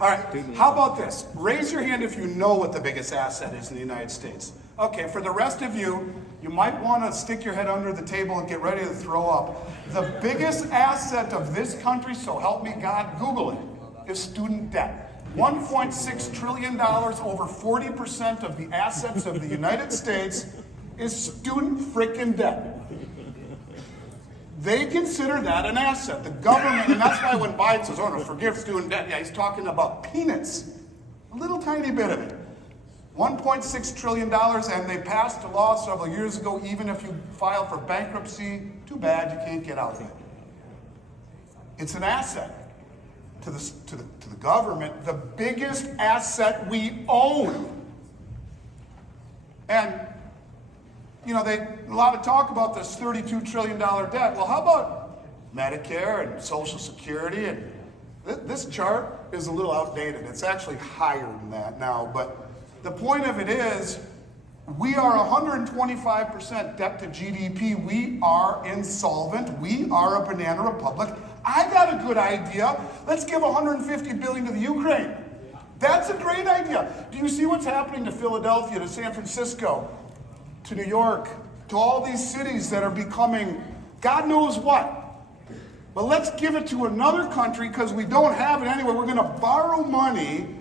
All right, how about this? Raise your hand if you know what the biggest asset is in the United States. Okay, for the rest of you, you might want to stick your head under the table and get ready to throw up. The biggest asset of this country, so help me God, Google it, is student debt. $1.6 trillion, over 40% of the assets of the United States is student frickin' debt. They consider that an asset. The government, and that's why when Biden says, oh no, forgive student debt, yeah, he's talking about peanuts. A little tiny bit of it. $1.6 trillion, and they passed a law several years ago, even if you file for bankruptcy, too bad, you can't get out of it. It's an asset to the government, the biggest asset we own. And, you know, a lot of talk about this $32 trillion debt. Well, how about Medicare and Social Security? And this chart is a little outdated. It's actually higher than that now, but the point of it is, we are 125% debt to GDP. We are insolvent. We are a banana republic. I got a good idea. Let's give $150 billion to the Ukraine. That's a great idea. Do you see what's happening to Philadelphia, to San Francisco, to New York, to all these cities that are becoming God knows what. But let's give it to another country because we don't have it anyway. We're going to borrow money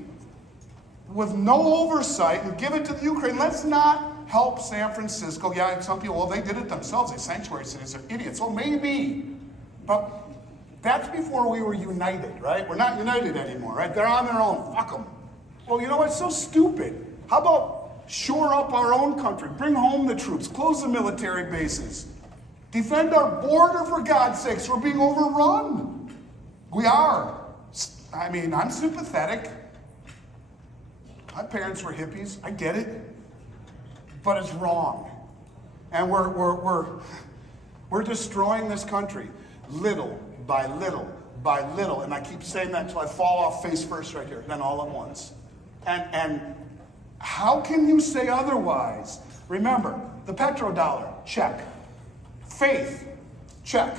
with no oversight and give it to the Ukraine. Let's not help San Francisco. Yeah, some people, well, they did it themselves. They sanctuary cities are idiots. Well, maybe. But that's before we were united, right? We're not united anymore, right? They're on their own. Fuck them. Well, you know what? It's so stupid. How about shore up our own country? Bring home the troops. Close the military bases. Defend our border, for God's sakes. We're being overrun. We are. I mean, I'm sympathetic. My parents were hippies. I get it. But it's wrong. And we're destroying this country little by little by little. And I keep saying that until I fall off face first right here, then all at once. And how can you say otherwise? Remember, the petrodollar, check. Faith, check.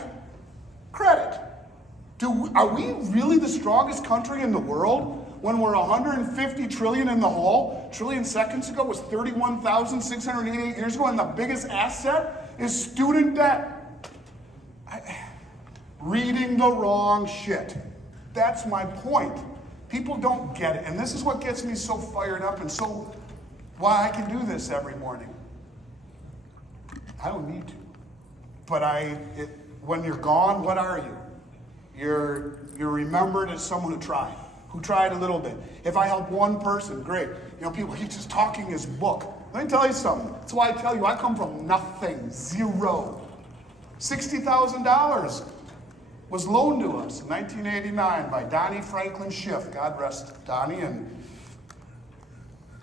Credit. Are we really the strongest country in the world when we're 150 trillion in the hole? Trillion seconds ago was 31,688 years ago, and the biggest asset is student debt. Reading the wrong shit. That's my point. People don't get it, and this is what gets me so fired up and so why I can do this every morning. I don't need to. But when you're gone, what are you? You're remembered as someone who tried a little bit. If I help one person, great. You know, people, he's just talking his book. Let me tell you something. That's why I tell you, I come from nothing, zero. $60,000 was loaned to us in 1989 by Donnie Franklyn Schiff. God rest Donnie. And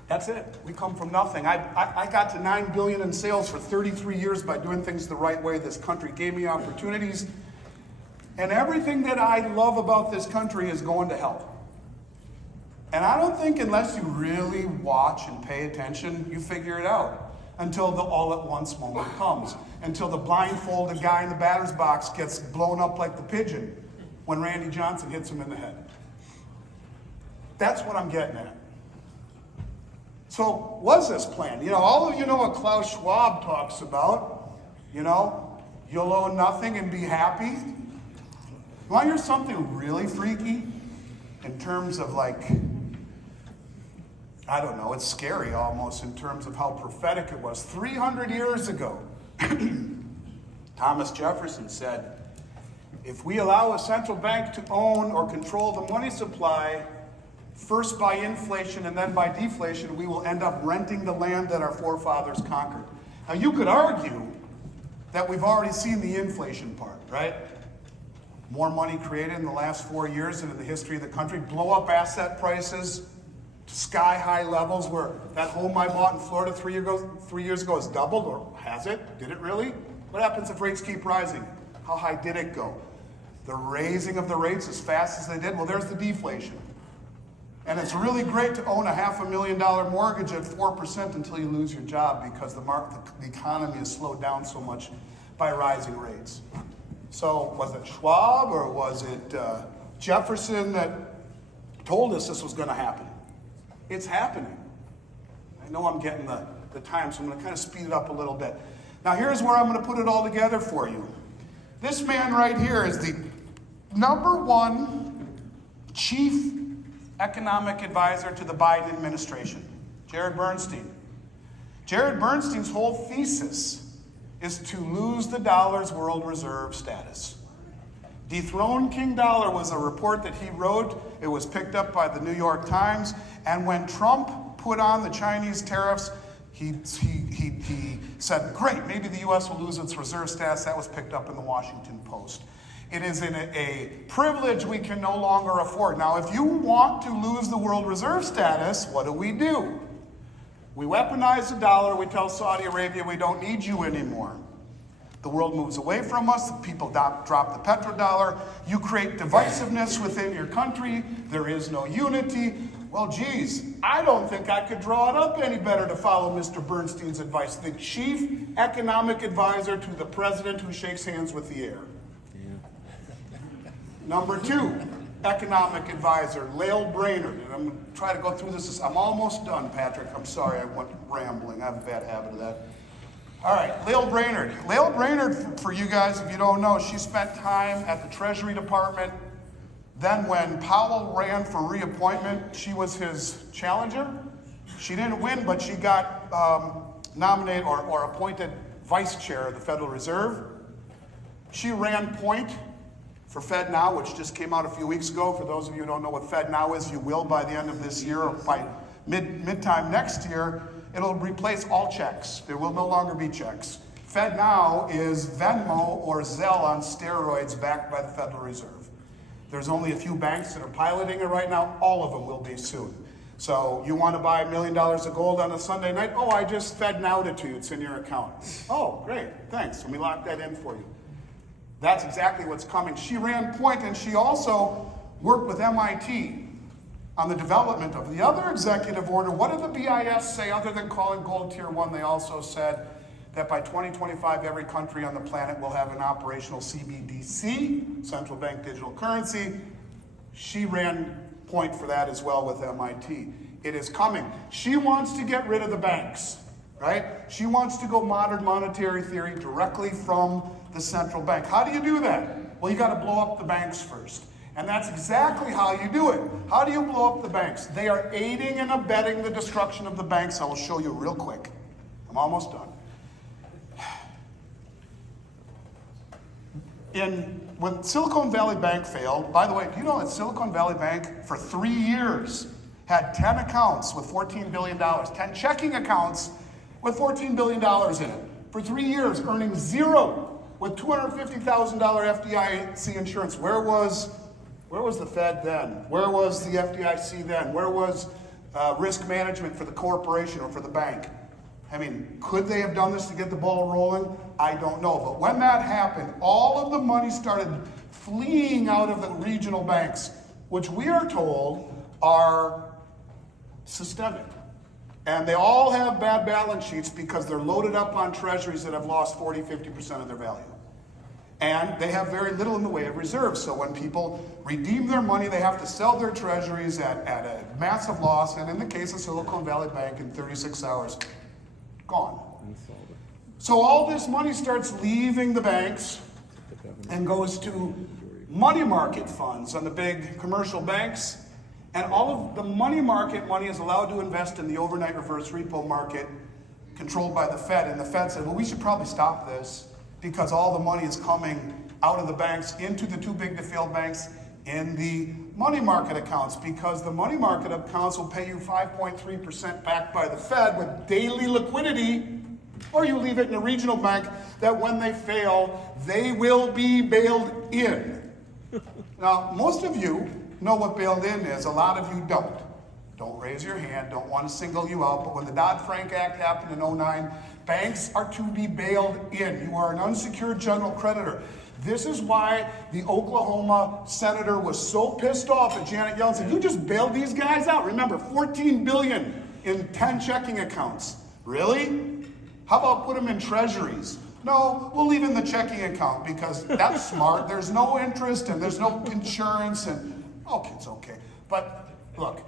that's it. We come from nothing. I got to $9 billion in sales for 33 years by doing things the right way. This country gave me opportunities. And everything that I love about this country is going to help. And I don't think unless you really watch and pay attention, you figure it out until the all-at-once moment comes. Until the blindfolded guy in the batter's box gets blown up like the pigeon when Randy Johnson hits him in the head. That's what I'm getting at. So, was this planned? You know, all of you know what Klaus Schwab talks about. You know, you'll own nothing and be happy. You want to hear something really freaky? In terms of like, I don't know, it's scary almost in terms of how prophetic it was. 300 years ago, Thomas Jefferson said, if we allow a central bank to own or control the money supply, first by inflation and then by deflation, we will end up renting the land that our forefathers conquered. Now you could argue that we've already seen the inflation part, right? More money created in the last 4 years than in the history of the country. Blow up asset prices to sky high levels where that home I bought in Florida 3 years ago has doubled, or has it? Did it really? What happens if rates keep rising? How high did it go? The raising of the rates as fast as they did, well, there's the deflation. And it's really great to own a $500,000 mortgage at 4% until you lose your job because the economy has slowed down so much by rising rates. So was it Schwab or was it Jefferson that told us this was going to happen? It's happening. I know I'm getting the time, so I'm going to kind of speed it up a little bit. Now here's where I'm going to put it all together for you. This man right here is the #1 chief economic advisor to the Biden administration, Jared Bernstein. Jared Bernstein's whole thesis is to lose the dollar's world reserve status. Dethrone King Dollar was a report that he wrote. It was picked up by the New York Times. And when Trump put on the Chinese tariffs, he said, great, maybe the U.S. will lose its reserve status. That was picked up in the Washington Post. It is a privilege we can no longer afford. Now, if you want to lose the world reserve status, what do? We weaponize the dollar. We tell Saudi Arabia we don't need you anymore. The world moves away from us. The people drop the petrodollar. You create divisiveness within your country. There is no unity. Well, geez, I don't think I could draw it up any better to follow Mr. Bernstein's advice. The chief economic advisor to the president who shakes hands with the air. #2, economic advisor, Lael Brainerd. And I'm going to try to go through this. I'm almost done, Patrick. I'm sorry I went rambling. I have a bad habit of that. All right, Lael Brainerd. Lael Brainerd, for you guys, if you don't know, she spent time at the Treasury Department. Then when Powell ran for reappointment, she was his challenger. She didn't win, but she got nominated or appointed vice chair of the Federal Reserve. She ran point for Fed Now, which just came out a few weeks ago. For those of you who don't know what Fed Now is, you will by the end of this year or by mid-time next year. It'll replace all checks. There will no longer be checks. Fed Now is Venmo or Zelle on steroids backed by the Federal Reserve. There's only a few banks that are piloting it right now. All of them will be soon. So you want to buy $1 million of gold on a Sunday night? Oh, I just Fed Now'd it to you. It's in your account. Oh, great. Thanks. Let me lock that in for you. That's exactly what's coming. She ran point, and she also worked with MIT on the development of the other executive order. What did the BIS say other than calling gold tier 1? They also said that by 2025, every country on the planet will have an operational CBDC, central bank digital currency. She ran point for that as well with MIT. It is coming. She wants to get rid of the banks, right? She wants to go modern monetary theory directly from the central bank. How do you do that? Well, you got to blow up the banks first. And that's exactly how you do it. How do you blow up the banks? They are aiding and abetting the destruction of the banks. I will show you real quick. I'm almost done. When Silicon Valley Bank failed, by the way, do you know that Silicon Valley Bank for 3 years had 10 accounts with $14 billion, 10 checking accounts with $14 billion in it. For 3 years, earning zero with $250,000 FDIC insurance. Where was the Fed then? Where was the FDIC then? Where was risk management for the corporation or for the bank? I mean, could they have done this to get the ball rolling? I don't know. But when that happened, all of the money started fleeing out of the regional banks, which we are told are systemic. And they all have bad balance sheets because they're loaded up on treasuries that have lost 40, 50% of their value. And they have very little in the way of reserves. So when people redeem their money, they have to sell their treasuries at a massive loss. And in the case of Silicon Valley Bank, in 36 hours, gone. So all this money starts leaving the banks and goes to money market funds on the big commercial banks. And all of the money market money is allowed to invest in the overnight reverse repo market controlled by the Fed. And the Fed said, well, we should probably stop this because all the money is coming out of the banks into the too big to fail banks in the money market accounts, because the money market accounts will pay you 5.3% backed by the Fed with daily liquidity, or you leave it in a regional bank that when they fail, they will be bailed in. Now, most of you know what bailed in is. A lot of you don't. Don't raise your hand, don't want to single you out, but when the Dodd-Frank Act happened in 2009, banks are to be bailed in. You are an unsecured general creditor. This is why the Oklahoma senator was so pissed off at Janet Yellen and said, you just bailed these guys out. Remember, $14 billion in 10 checking accounts. Really? How about put them in treasuries? No, we'll leave in the checking account because that's smart. There's no interest and there's no insurance and, okay, it's okay. But look,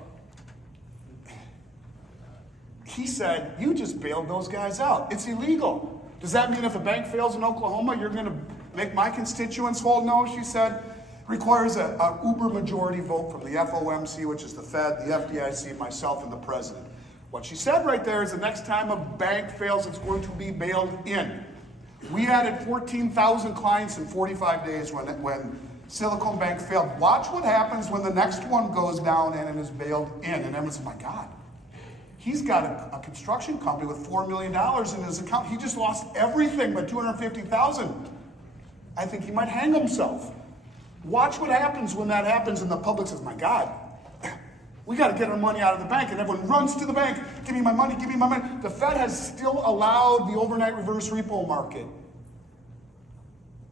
he said, you just bailed those guys out. It's illegal. Does that mean if a bank fails in Oklahoma, you're going to make my constituents whole? No, she said, requires an uber majority vote from the FOMC, which is the Fed, the FDIC, myself, and the president. What she said right there is the next time a bank fails, it's going to be bailed in. We added 14,000 clients in 45 days when Silicon Bank failed. Watch what happens when the next one goes down and it is bailed in. And everyone says, my God, he's got a construction company with $4 million in his account. He just lost everything but $250,000. I think he might hang himself. Watch what happens when that happens and the public says, my God, we got to get our money out of the bank. And everyone runs to the bank. Give me my money, give me my money. The Fed has still allowed the overnight reverse repo market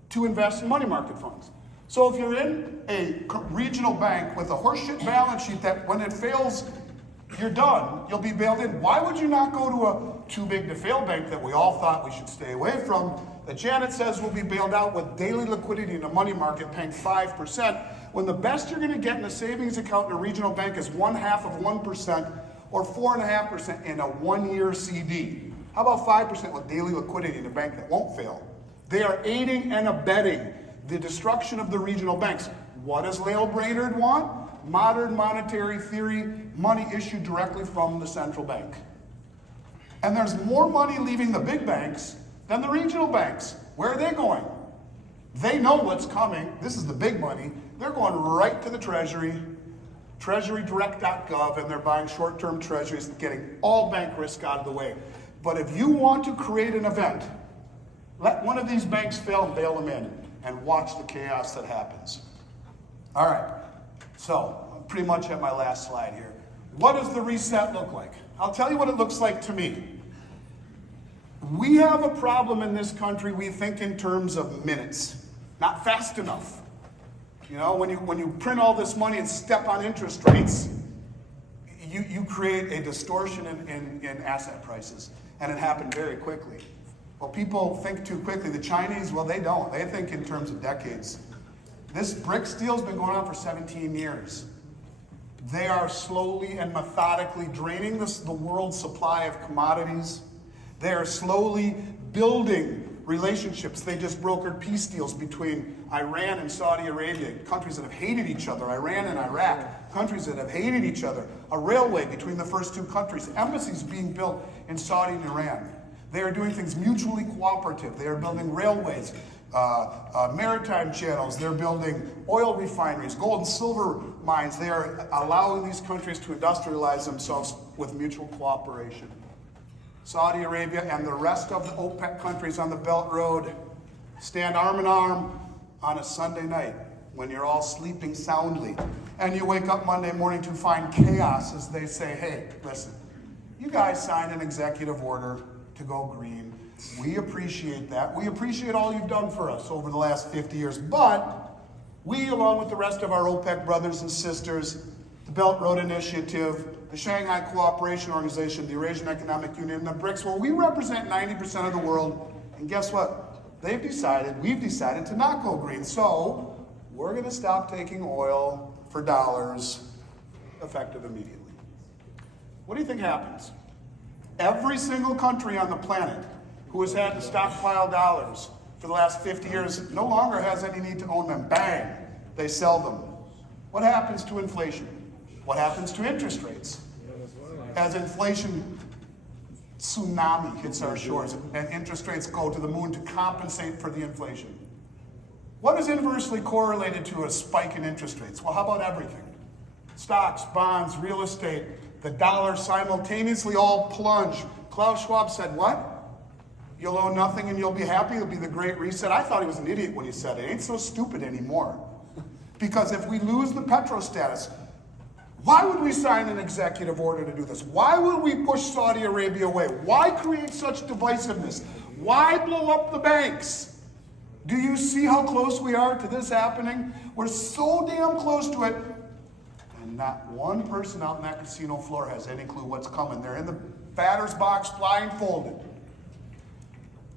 to invest in money market funds. So if you're in a regional bank with a horseshit balance sheet that when it fails, you're done, you'll be bailed in. Why would you not go to a too big to fail bank that we all thought we should stay away from, that Janet says will be bailed out with daily liquidity in the money market paying 5%, when the best you're going to get in a savings account in a regional bank is 0.5% or 4.5% in a 1-year CD? How about 5% with daily liquidity in a bank that won't fail? They are aiding and abetting the destruction of the regional banks. What does Lael Brainerd want? Modern monetary theory, money issued directly from the central bank. And there's more money leaving the big banks than the regional banks. Where are they going? They know what's coming. This is the big money. They're going right to the Treasury, treasurydirect.gov, and they're buying short-term treasuries, getting all bank risk out of the way. But if you want to create an event, let one of these banks fail and bail them in, and watch the chaos that happens. All right, so I'm pretty much at my last slide here. What does the reset look like? I'll tell you what it looks like to me. We have a problem in this country. We think in terms of minutes, not fast enough. You know, when you print all this money and step on interest rates, you create a distortion in asset prices, and it happened very quickly. Well, people think too quickly. The Chinese, well, they don't. They think in terms of decades. This BRICS deal has been going on for 17 years. They are slowly and methodically draining the world's supply of commodities. They are slowly building relationships. They just brokered peace deals between Iran and Saudi Arabia, countries that have hated each other, Iran and Iraq, countries that have hated each other, a railway between the first two countries, embassies being built in Saudi and Iran. They are doing things mutually cooperative. They are building railways, maritime channels. They're building oil refineries, gold and silver mines. They are allowing these countries to industrialize themselves with mutual cooperation. Saudi Arabia and the rest of the OPEC countries on the Belt Road stand arm in arm on a Sunday night when you're all sleeping soundly. And you wake up Monday morning to find chaos as they say, hey, listen, you guys signed an executive order to go green. We appreciate that. We appreciate all you've done for us over the last 50 years. But we, along with the rest of our OPEC brothers and sisters, the Belt Road Initiative, the Shanghai Cooperation Organization, the Eurasian Economic Union, and the BRICS, well, we represent 90% of the world. And guess what? We've decided to not go green. So we're going to stop taking oil for dollars, effective immediately. What do you think happens? Every single country on the planet who has had to stockpile dollars for the last 50 years no longer has any need to own them. Bang, they sell them. What happens to inflation? What happens to interest rates? As inflation tsunami hits our shores and interest rates go to the moon to compensate for the inflation. What is inversely correlated to a spike in interest rates? Well, how about everything? Stocks, bonds, real estate, the dollar simultaneously all plunge. Klaus Schwab said, what? You'll own nothing and you'll be happy? It'll be the great reset. I thought he was an idiot when he said it. It ain't so stupid anymore. Because if we lose the petro status, why would we sign an executive order to do this? Why would we push Saudi Arabia away? Why create such divisiveness? Why blow up the banks? Do you see how close we are to this happening? We're so damn close to it. And not one person out in that casino floor has any clue what's coming. They're in the batter's box blindfolded.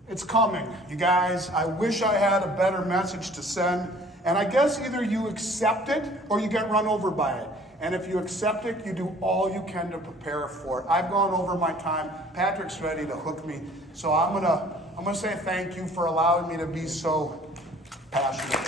It's coming, you guys. I wish I had a better message to send. And I guess either you accept it or you get run over by it. And if you accept it, you do all you can to prepare for it. I've gone over my time. Patrick's ready to hook me. So I'm gonna say thank you for allowing me to be so passionate.